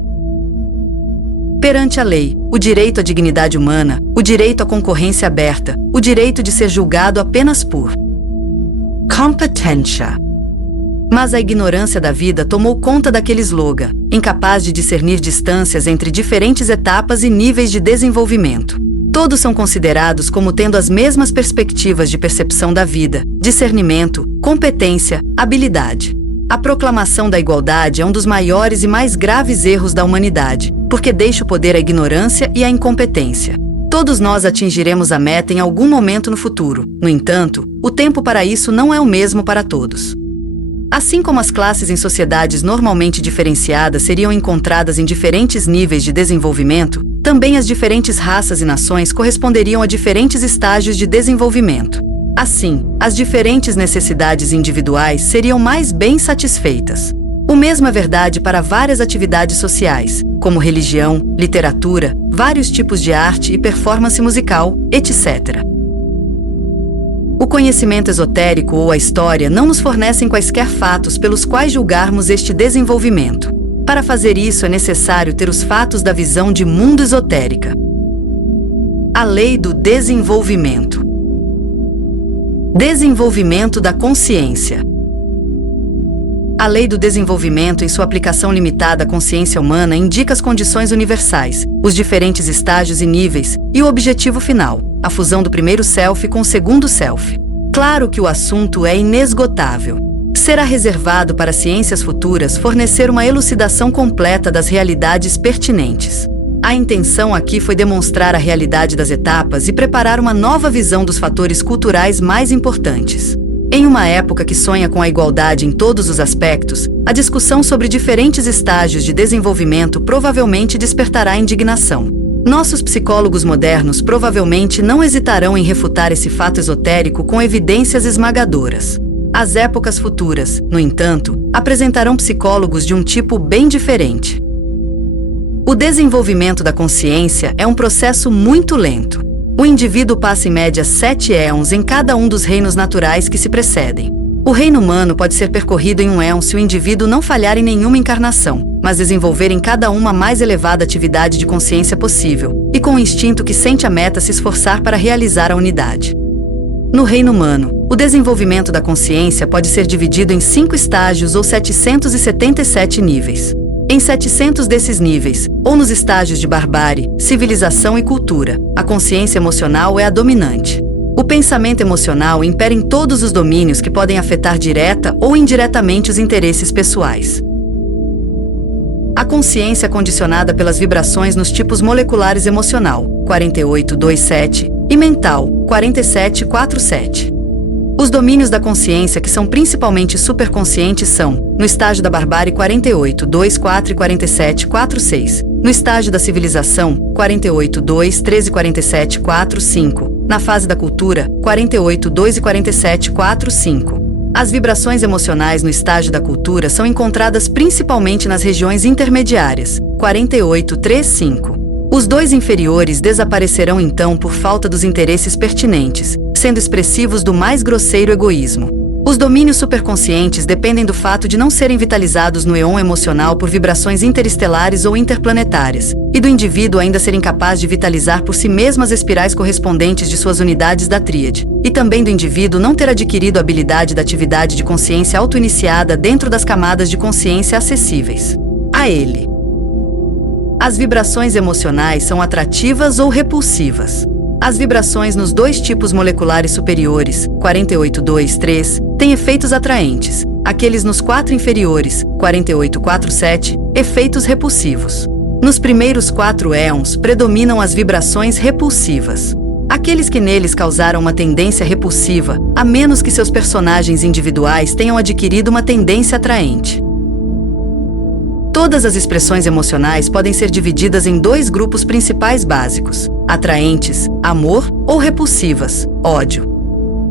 perante a lei, o direito à dignidade humana, o direito à concorrência aberta, o direito de ser julgado apenas por competência. Mas a ignorância da vida tomou conta daquele slogan, incapaz de discernir distâncias entre diferentes etapas e níveis de desenvolvimento. Todos são considerados como tendo as mesmas perspectivas de percepção da vida, discernimento, competência, habilidade. A proclamação da igualdade é um dos maiores e mais graves erros da humanidade, porque deixa o poder à ignorância e à incompetência. Todos nós atingiremos a meta em algum momento no futuro. No entanto, o tempo para isso não é o mesmo para todos. Assim como as classes em sociedades normalmente diferenciadas seriam encontradas em diferentes níveis de desenvolvimento, também as diferentes raças e nações corresponderiam a diferentes estágios de desenvolvimento. Assim, as diferentes necessidades individuais seriam mais bem satisfeitas. O mesmo é verdade para várias atividades sociais, como religião, literatura, vários tipos de arte e performance musical, etc. O conhecimento esotérico ou a história não nos fornecem quaisquer fatos pelos quais julgarmos este desenvolvimento. Para fazer isso é necessário ter os fatos da visão de mundo esotérica. A lei do desenvolvimento. Desenvolvimento da consciência. A lei do desenvolvimento, em sua aplicação limitada à consciência humana, indica as condições universais, os diferentes estágios e níveis, e o objetivo final, a fusão do primeiro self com o segundo self. Claro que o assunto é inesgotável. Será reservado para ciências futuras fornecer uma elucidação completa das realidades pertinentes. A intenção aqui foi demonstrar a realidade das etapas e preparar uma nova visão dos fatores culturais mais importantes. Em uma época que sonha com a igualdade em todos os aspectos, a discussão sobre diferentes estágios de desenvolvimento provavelmente despertará indignação. Nossos psicólogos modernos provavelmente não hesitarão em refutar esse fato esotérico com evidências esmagadoras. As épocas futuras, no entanto, apresentarão psicólogos de um tipo bem diferente. O desenvolvimento da consciência é um processo muito lento. O indivíduo passa em média 7 éons em cada um dos reinos naturais que se precedem. O reino humano pode ser percorrido em um éon se o indivíduo não falhar em nenhuma encarnação, mas desenvolver em cada uma a mais elevada atividade de consciência possível, e com o instinto que sente a meta se esforçar para realizar a unidade. No reino humano, o desenvolvimento da consciência pode ser dividido em 5 estágios ou 777 níveis. Em 700 desses níveis, ou nos estágios de barbárie, civilização e cultura, a consciência emocional é a dominante. O pensamento emocional impera em todos os domínios que podem afetar direta ou indiretamente os interesses pessoais. A consciência é condicionada pelas vibrações nos tipos moleculares emocional, 4827, e mental, 4747. Os domínios da consciência que são principalmente superconscientes são, no estágio da barbárie 48.2.4 e 47.4.6, no estágio da civilização 48.2, 13 e 47.4.5, na fase da cultura 48.2 e 47.4.5. As vibrações emocionais no estágio da cultura são encontradas principalmente nas regiões intermediárias, 48.3.5. Os 2 inferiores desaparecerão então por falta dos interesses pertinentes, sendo expressivos do mais grosseiro egoísmo. Os domínios superconscientes dependem do fato de não serem vitalizados no éon emocional por vibrações interestelares ou interplanetárias, e do indivíduo ainda ser incapaz de vitalizar por si mesmo as espirais correspondentes de suas unidades da tríade, e também do indivíduo não ter adquirido a habilidade da atividade de consciência auto-iniciada dentro das camadas de consciência acessíveis a ele. As vibrações emocionais são atrativas ou repulsivas. As vibrações nos 2 tipos moleculares superiores, 48.2.3, têm efeitos atraentes. Aqueles nos 4 inferiores, 48.4.7, efeitos repulsivos. Nos primeiros 4 éons predominam as vibrações repulsivas. Aqueles que neles causaram uma tendência repulsiva, a menos que seus personagens individuais tenham adquirido uma tendência atraente. Todas as expressões emocionais podem ser divididas em 2 grupos principais básicos: atraentes, amor, ou repulsivas, ódio.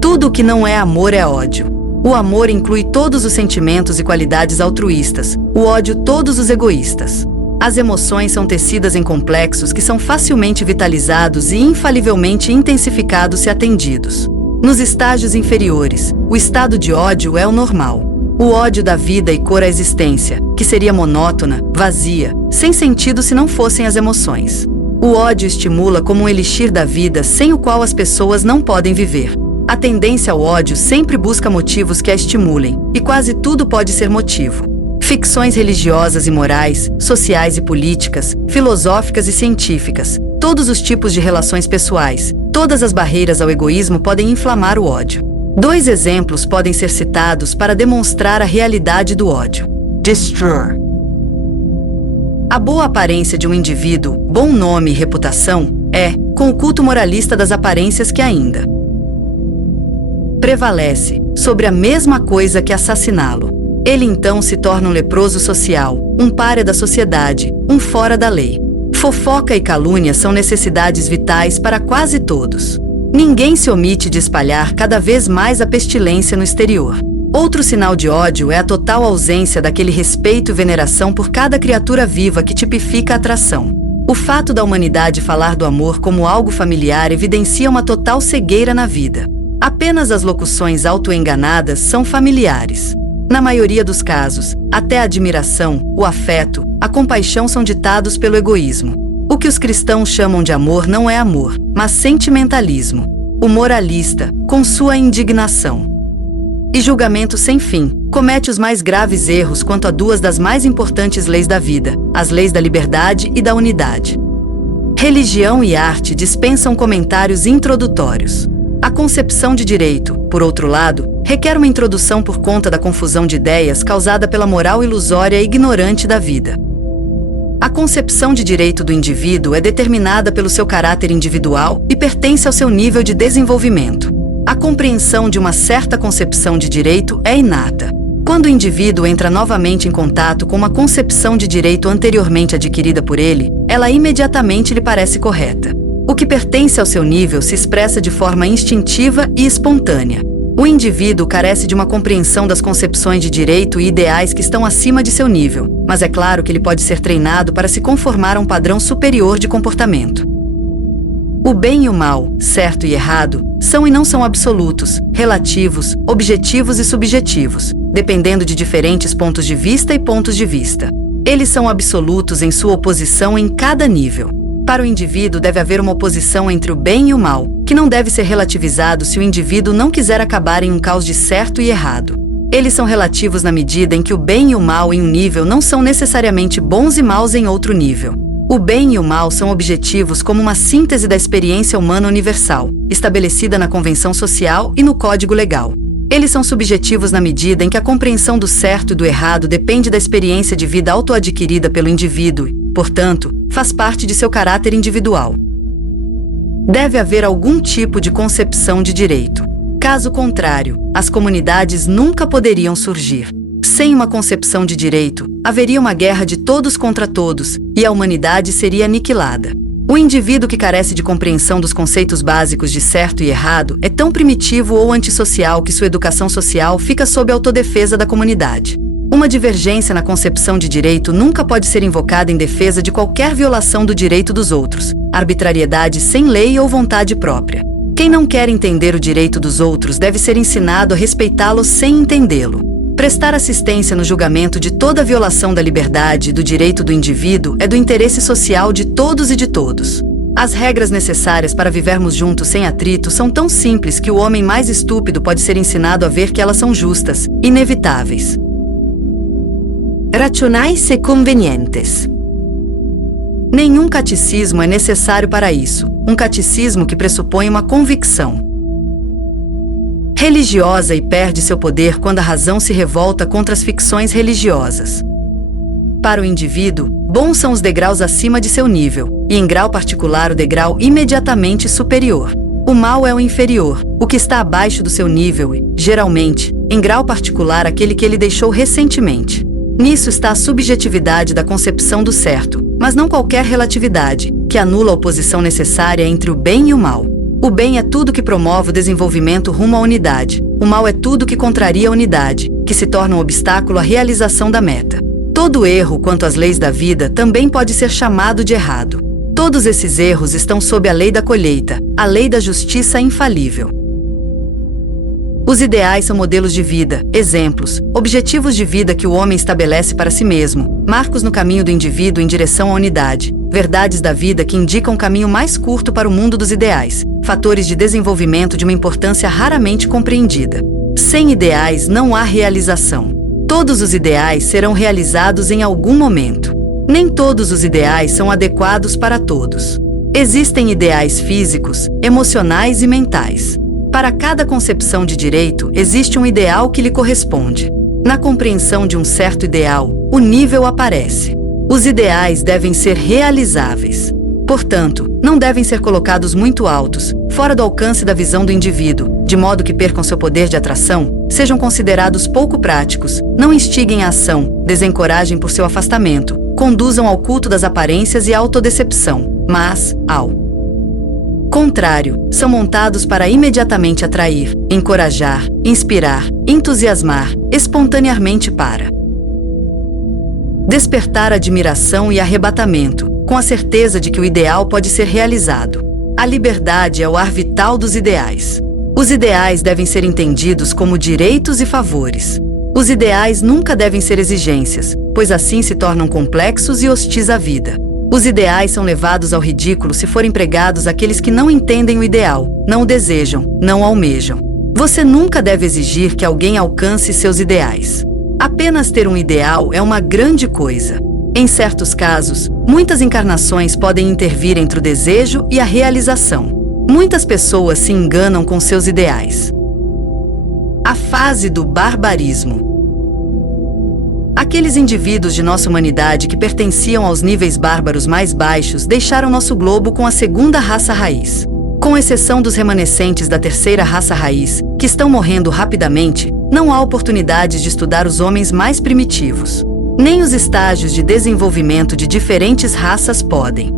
Tudo o que não é amor é ódio. O amor inclui todos os sentimentos e qualidades altruístas, o ódio todos os egoístas. As emoções são tecidas em complexos que são facilmente vitalizados e infalivelmente intensificados se atendidos. Nos estágios inferiores, o estado de ódio é o normal. O ódio dá vida e cor à existência, que seria monótona, vazia, sem sentido se não fossem as emoções. O ódio estimula como um elixir da vida sem o qual as pessoas não podem viver. A tendência ao ódio sempre busca motivos que a estimulem, e quase tudo pode ser motivo. Ficções religiosas e morais, sociais e políticas, filosóficas e científicas, todos os tipos de relações pessoais, todas as barreiras ao egoísmo podem inflamar o ódio. 2 exemplos podem ser citados para demonstrar a realidade do ódio. Destroyer. A boa aparência de um indivíduo, bom nome e reputação, é, com o culto moralista das aparências que ainda prevalece, sobre a mesma coisa que assassiná-lo. Ele então se torna um leproso social, um pária da sociedade, um fora da lei. Fofoca e calúnia são necessidades vitais para quase todos. Ninguém se omite de espalhar cada vez mais a pestilência no exterior. Outro sinal de ódio é a total ausência daquele respeito e veneração por cada criatura viva que tipifica a atração. O fato da humanidade falar do amor como algo familiar evidencia uma total cegueira na vida. Apenas as locuções autoenganadas são familiares. Na maioria dos casos, até a admiração, o afeto, a compaixão são ditados pelo egoísmo. O que os cristãos chamam de amor não é amor, mas sentimentalismo. O moralista, com sua indignação e julgamento sem fim, comete os mais graves erros quanto a duas das mais importantes leis da vida, as leis da liberdade e da unidade. Religião e arte dispensam comentários introdutórios. A concepção de direito, por outro lado, requer uma introdução por conta da confusão de ideias causada pela moral ilusória e ignorante da vida. A concepção de direito do indivíduo é determinada pelo seu caráter individual e pertence ao seu nível de desenvolvimento. A compreensão de uma certa concepção de direito é inata. Quando o indivíduo entra novamente em contato com uma concepção de direito anteriormente adquirida por ele, ela imediatamente lhe parece correta. O que pertence ao seu nível se expressa de forma instintiva e espontânea. O indivíduo carece de uma compreensão das concepções de direito e ideais que estão acima de seu nível, mas é claro que ele pode ser treinado para se conformar a um padrão superior de comportamento. O bem e o mal, certo e errado, são e não são absolutos, relativos, objetivos e subjetivos, dependendo de diferentes pontos de vista e pontos de vista. Eles são absolutos em sua oposição em cada nível. Para o indivíduo deve haver uma oposição entre o bem e o mal, que não deve ser relativizado se o indivíduo não quiser acabar em um caos de certo e errado. Eles são relativos na medida em que o bem e o mal em um nível não são necessariamente bons e maus em outro nível. O bem e o mal são objetivos como uma síntese da experiência humana universal, estabelecida na convenção social e no código legal. Eles são subjetivos na medida em que a compreensão do certo e do errado depende da experiência de vida autoadquirida pelo indivíduo e, portanto, faz parte de seu caráter individual. Deve haver algum tipo de concepção de direito. Caso contrário, as comunidades nunca poderiam surgir. Sem uma concepção de direito, haveria uma guerra de todos contra todos, e a humanidade seria aniquilada. O indivíduo que carece de compreensão dos conceitos básicos de certo e errado é tão primitivo ou antissocial que sua educação social fica sob a autodefesa da comunidade. Uma divergência na concepção de direito nunca pode ser invocada em defesa de qualquer violação do direito dos outros, arbitrariedade sem lei ou vontade própria. Quem não quer entender o direito dos outros deve ser ensinado a respeitá-lo sem entendê-lo. Prestar assistência no julgamento de toda violação da liberdade e do direito do indivíduo é do interesse social de todos e de todos. As regras necessárias para vivermos juntos sem atrito são tão simples que o homem mais estúpido pode ser ensinado a ver que elas são justas, inevitáveis. Racionais e convenientes. Nenhum catecismo é necessário para isso, um catecismo que pressupõe uma convicção religiosa e perde seu poder quando a razão se revolta contra as ficções religiosas. Para o indivíduo, bons são os degraus acima de seu nível, e em grau particular o degrau imediatamente superior. O mal é o inferior, o que está abaixo do seu nível e, geralmente, em grau particular aquele que ele deixou recentemente. Nisso está a subjetividade da concepção do certo, mas não qualquer relatividade, que anula a oposição necessária entre o bem e o mal. O bem é tudo que promove o desenvolvimento rumo à unidade. O mal é tudo que contraria a unidade, que se torna um obstáculo à realização da meta. Todo erro quanto às leis da vida também pode ser chamado de errado. Todos esses erros estão sob a lei da colheita, a lei da justiça infalível. Os ideais são modelos de vida, exemplos, objetivos de vida que o homem estabelece para si mesmo, marcos no caminho do indivíduo em direção à unidade, verdades da vida que indicam um caminho mais curto para o mundo dos ideais, fatores de desenvolvimento de uma importância raramente compreendida. Sem ideais não há realização. Todos os ideais serão realizados em algum momento. Nem todos os ideais são adequados para todos. Existem ideais físicos, emocionais e mentais. Para cada concepção de direito, existe um ideal que lhe corresponde. Na compreensão de um certo ideal, o nível aparece. Os ideais devem ser realizáveis. Portanto, não devem ser colocados muito altos, fora do alcance da visão do indivíduo, de modo que percam seu poder de atração, sejam considerados pouco práticos, não instiguem a ação, desencorajem por seu afastamento, conduzam ao culto das aparências e à autodecepção, mas, ao contrário, são montados para imediatamente atrair, encorajar, inspirar, entusiasmar, espontaneamente para despertar admiração e arrebatamento, com a certeza de que o ideal pode ser realizado. A liberdade é o ar vital dos ideais. Os ideais devem ser entendidos como direitos e favores. Os ideais nunca devem ser exigências, pois assim se tornam complexos e hostis à vida. Os ideais são levados ao ridículo se forem pregados àqueles que não entendem o ideal, não o desejam, não o almejam. Você nunca deve exigir que alguém alcance seus ideais. Apenas ter um ideal é uma grande coisa. Em certos casos, muitas encarnações podem intervir entre o desejo e a realização. Muitas pessoas se enganam com seus ideais. A fase do barbarismo. Aqueles indivíduos de nossa humanidade que pertenciam aos níveis bárbaros mais baixos deixaram nosso globo com a segunda raça raiz. Com exceção dos remanescentes da terceira raça raiz, que estão morrendo rapidamente, não há oportunidades de estudar os homens mais primitivos. Nem os estágios de desenvolvimento de diferentes raças podem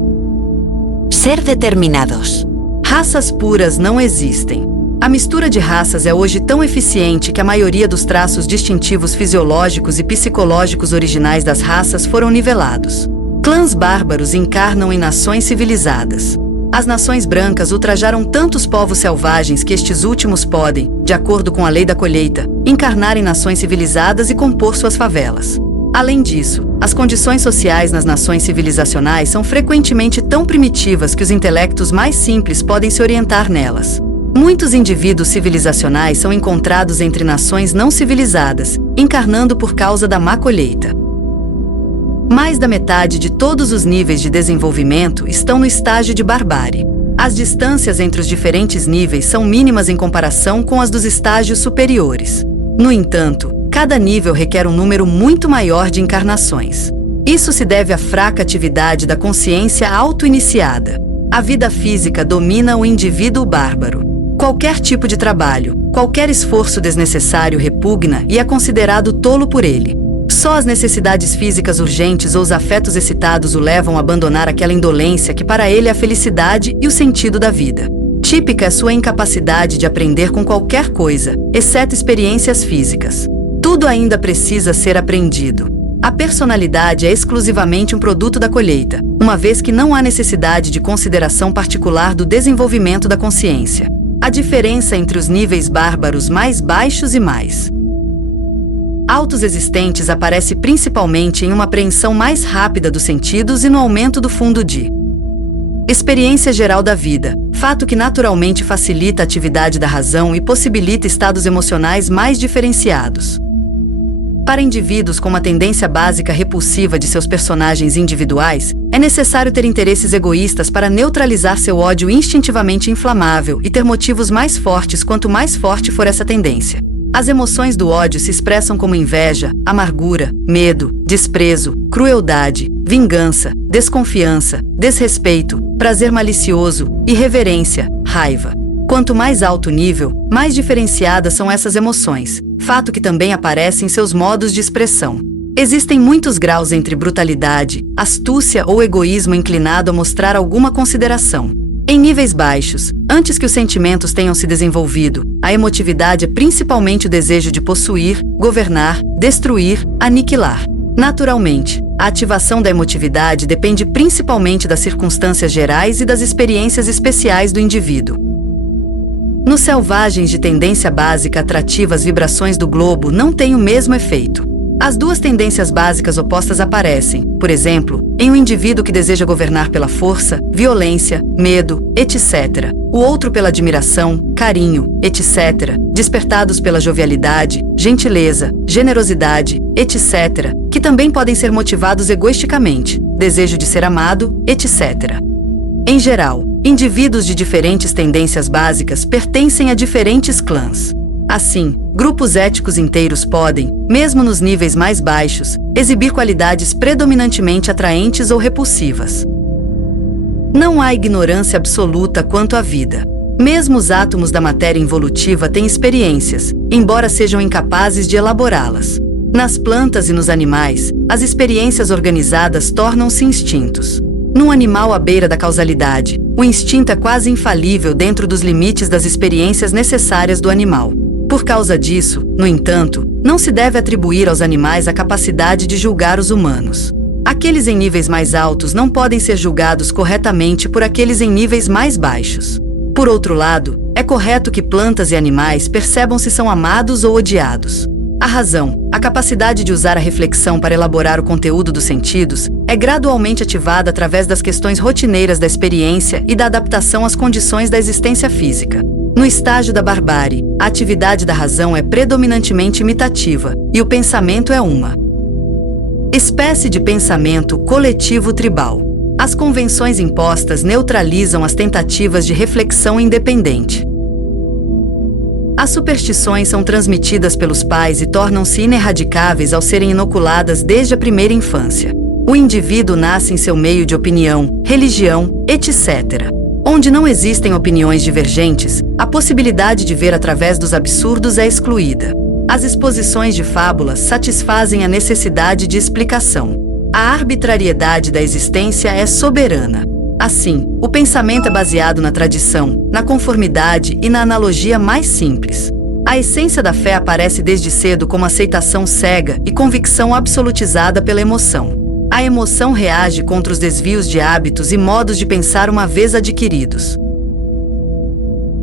ser determinados. Raças puras não existem. A mistura de raças é hoje tão eficiente que a maioria dos traços distintivos fisiológicos e psicológicos originais das raças foram nivelados. Clãs bárbaros encarnam em nações civilizadas. As nações brancas ultrajaram tantos povos selvagens que estes últimos podem, de acordo com a lei da colheita, encarnar em nações civilizadas e compor suas favelas. Além disso, as condições sociais nas nações civilizacionais são frequentemente tão primitivas que os intelectos mais simples podem se orientar nelas. Muitos indivíduos civilizacionais são encontrados entre nações não civilizadas, encarnando por causa da má colheita. Mais da metade de todos os níveis de desenvolvimento estão no estágio de barbárie. As distâncias entre os diferentes níveis são mínimas em comparação com as dos estágios superiores. No entanto, cada nível requer um número muito maior de encarnações. Isso se deve à fraca atividade da consciência auto-iniciada. A vida física domina o indivíduo bárbaro. Qualquer tipo de trabalho, qualquer esforço desnecessário repugna e é considerado tolo por ele. Só as necessidades físicas urgentes ou os afetos excitados o levam a abandonar aquela indolência que para ele é a felicidade e o sentido da vida. Típica é sua incapacidade de aprender com qualquer coisa, exceto experiências físicas. Tudo ainda precisa ser aprendido. A personalidade é exclusivamente um produto da colheita, uma vez que não há necessidade de consideração particular do desenvolvimento da consciência. A diferença entre os níveis bárbaros mais baixos e mais altos existentes aparece principalmente em uma apreensão mais rápida dos sentidos e no aumento do fundo de experiência geral da vida, fato que naturalmente facilita a atividade da razão e possibilita estados emocionais mais diferenciados. Para indivíduos com uma tendência básica repulsiva de seus personagens individuais, é necessário ter interesses egoístas para neutralizar seu ódio instintivamente inflamável e ter motivos mais fortes quanto mais forte for essa tendência. As emoções do ódio se expressam como inveja, amargura, medo, desprezo, crueldade, vingança, desconfiança, desrespeito, prazer malicioso, irreverência, raiva. Quanto mais alto o nível, mais diferenciadas são essas emoções, fato que também aparece em seus modos de expressão. Existem muitos graus entre brutalidade, astúcia ou egoísmo inclinado a mostrar alguma consideração. Em níveis baixos, antes que os sentimentos tenham se desenvolvido, a emotividade é principalmente o desejo de possuir, governar, destruir, aniquilar. Naturalmente, a ativação da emotividade depende principalmente das circunstâncias gerais e das experiências especiais do indivíduo. Nos selvagens de tendência básica atrativa, as vibrações do globo não têm o mesmo efeito. As duas tendências básicas opostas aparecem, por exemplo, em um indivíduo que deseja governar pela força, violência, medo, etc. O outro pela admiração, carinho, etc., despertados pela jovialidade, gentileza, generosidade, etc., que também podem ser motivados egoisticamente, desejo de ser amado, etc. Em geral, indivíduos de diferentes tendências básicas pertencem a diferentes clãs. Assim, grupos éticos inteiros podem, mesmo nos níveis mais baixos, exibir qualidades predominantemente atraentes ou repulsivas. Não há ignorância absoluta quanto à vida. Mesmo os átomos da matéria involutiva têm experiências, embora sejam incapazes de elaborá-las. Nas plantas e nos animais, as experiências organizadas tornam-se instintos. Num animal à beira da causalidade, o instinto é quase infalível dentro dos limites das experiências necessárias do animal. Por causa disso, no entanto, não se deve atribuir aos animais a capacidade de julgar os humanos. Aqueles em níveis mais altos não podem ser julgados corretamente por aqueles em níveis mais baixos. Por outro lado, é correto que plantas e animais percebam se são amados ou odiados. A razão, a capacidade de usar a reflexão para elaborar o conteúdo dos sentidos, é gradualmente ativada através das questões rotineiras da experiência e da adaptação às condições da existência física. No estágio da barbárie, a atividade da razão é predominantemente imitativa, e o pensamento é uma espécie de pensamento coletivo tribal. As convenções impostas neutralizam as tentativas de reflexão independente. As superstições são transmitidas pelos pais e tornam-se ineradicáveis ao serem inoculadas desde a primeira infância. O indivíduo nasce em seu meio de opinião, religião, etc. Onde não existem opiniões divergentes, a possibilidade de ver através dos absurdos é excluída. As exposições de fábulas satisfazem a necessidade de explicação. A arbitrariedade da existência é soberana. Assim, o pensamento é baseado na tradição, na conformidade e na analogia mais simples. A essência da fé aparece desde cedo como aceitação cega e convicção absolutizada pela emoção. A emoção reage contra os desvios de hábitos e modos de pensar uma vez adquiridos.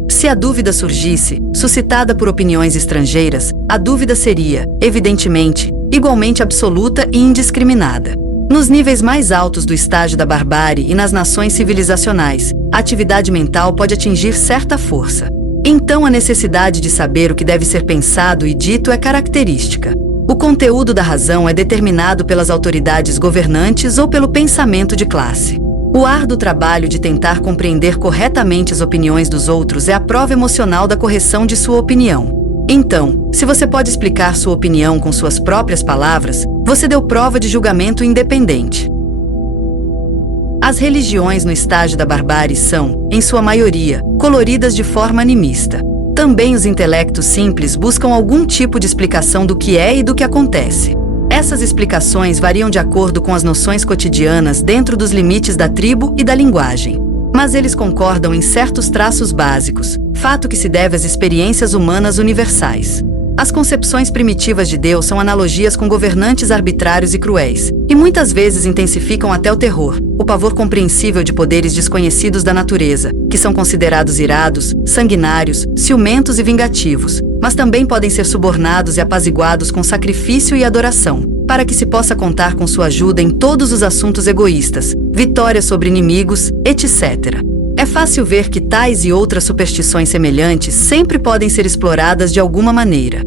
Se a dúvida surgisse, suscitada por opiniões estrangeiras, a dúvida seria, evidentemente, igualmente absoluta e indiscriminada. Nos níveis mais altos do estágio da barbárie e nas nações civilizacionais, a atividade mental pode atingir certa força. Então a necessidade de saber o que deve ser pensado e dito é característica. O conteúdo da razão é determinado pelas autoridades governantes ou pelo pensamento de classe. O árduo trabalho de tentar compreender corretamente as opiniões dos outros é a prova emocional da correção de sua opinião. Então, se você pode explicar sua opinião com suas próprias palavras, você deu prova de julgamento independente. As religiões no estágio da barbárie são, em sua maioria, coloridas de forma animista. Também os intelectos simples buscam algum tipo de explicação do que é e do que acontece. Essas explicações variam de acordo com as noções cotidianas dentro dos limites da tribo e da linguagem. Mas eles concordam em certos traços básicos, fato que se deve às experiências humanas universais. As concepções primitivas de Deus são analogias com governantes arbitrários e cruéis, e muitas vezes intensificam até o terror, o pavor compreensível de poderes desconhecidos da natureza, que são considerados irados, sanguinários, ciumentos e vingativos, mas também podem ser subornados e apaziguados com sacrifício e adoração, para que se possa contar com sua ajuda em todos os assuntos egoístas, vitórias sobre inimigos, etc. É fácil ver que tais e outras superstições semelhantes sempre podem ser exploradas de alguma maneira.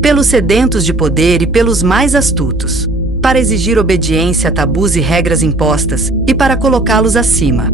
Pelos sedentos de poder e pelos mais astutos. Para exigir obediência a tabus e regras impostas, e para colocá-los acima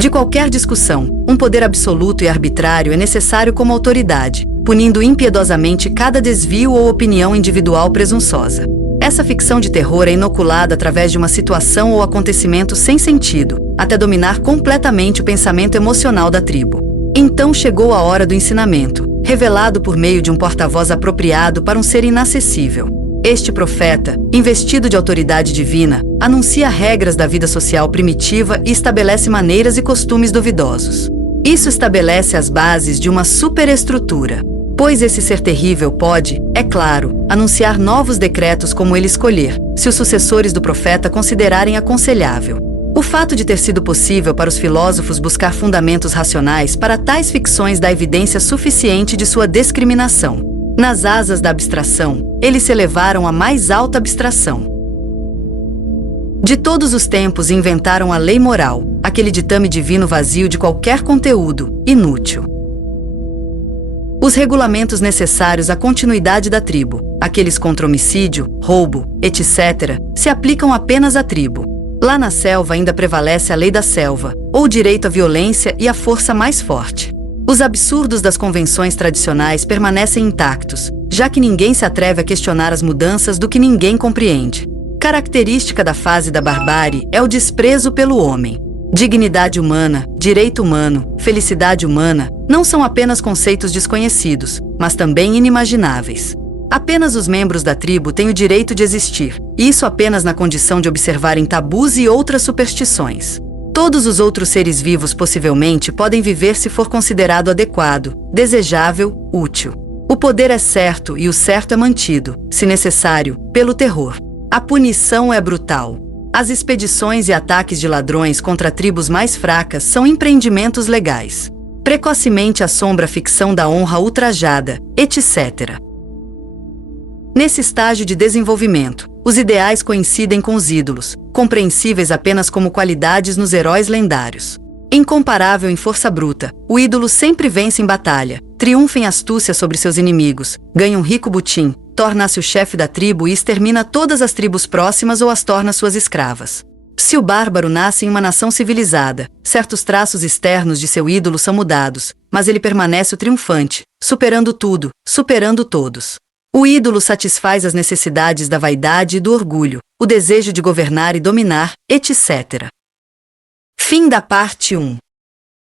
de qualquer discussão, um poder absoluto e arbitrário é necessário como autoridade, punindo impiedosamente cada desvio ou opinião individual presunçosa. Essa ficção de terror é inoculada através de uma situação ou acontecimento sem sentido, até dominar completamente o pensamento emocional da tribo. Então chegou a hora do ensinamento, revelado por meio de um porta-voz apropriado para um ser inacessível. Este profeta, investido de autoridade divina, anuncia regras da vida social primitiva e estabelece maneiras e costumes duvidosos. Isso estabelece as bases de uma superestrutura, pois esse ser terrível pode, é claro, anunciar novos decretos como ele escolher, se os sucessores do profeta considerarem aconselhável. O fato de ter sido possível para os filósofos buscar fundamentos racionais para tais ficções dá evidência suficiente de sua discriminação. Nas asas da abstração, eles se elevaram à mais alta abstração. De todos os tempos inventaram a lei moral, aquele ditame divino vazio de qualquer conteúdo, inútil. Os regulamentos necessários à continuidade da tribo, aqueles contra homicídio, roubo, etc., se aplicam apenas à tribo. Lá na selva ainda prevalece a lei da selva, ou o direito à violência e à força mais forte. Os absurdos das convenções tradicionais permanecem intactos, já que ninguém se atreve a questionar as mudanças do que ninguém compreende. Característica da fase da barbárie é o desprezo pelo homem. Dignidade humana, direito humano, felicidade humana, não são apenas conceitos desconhecidos, mas também inimagináveis. Apenas os membros da tribo têm o direito de existir, e isso apenas na condição de observarem tabus e outras superstições. Todos os outros seres vivos possivelmente podem viver se for considerado adequado, desejável, útil. O poder é certo e o certo é mantido, se necessário, pelo terror. A punição é brutal. As expedições e ataques de ladrões contra tribos mais fracas são empreendimentos legais. Precocemente assombra a ficção da honra ultrajada, etc. Nesse estágio de desenvolvimento, os ideais coincidem com os ídolos, compreensíveis apenas como qualidades nos heróis lendários. Incomparável em força bruta, o ídolo sempre vence em batalha, triunfa em astúcia sobre seus inimigos, ganha um rico butim, torna-se o chefe da tribo e extermina todas as tribos próximas ou as torna suas escravas. Se o bárbaro nasce em uma nação civilizada, certos traços externos de seu ídolo são mudados, mas ele permanece o triunfante, superando tudo, superando todos. O ídolo satisfaz as necessidades da vaidade e do orgulho, o desejo de governar e dominar, etc. Fim da parte 1.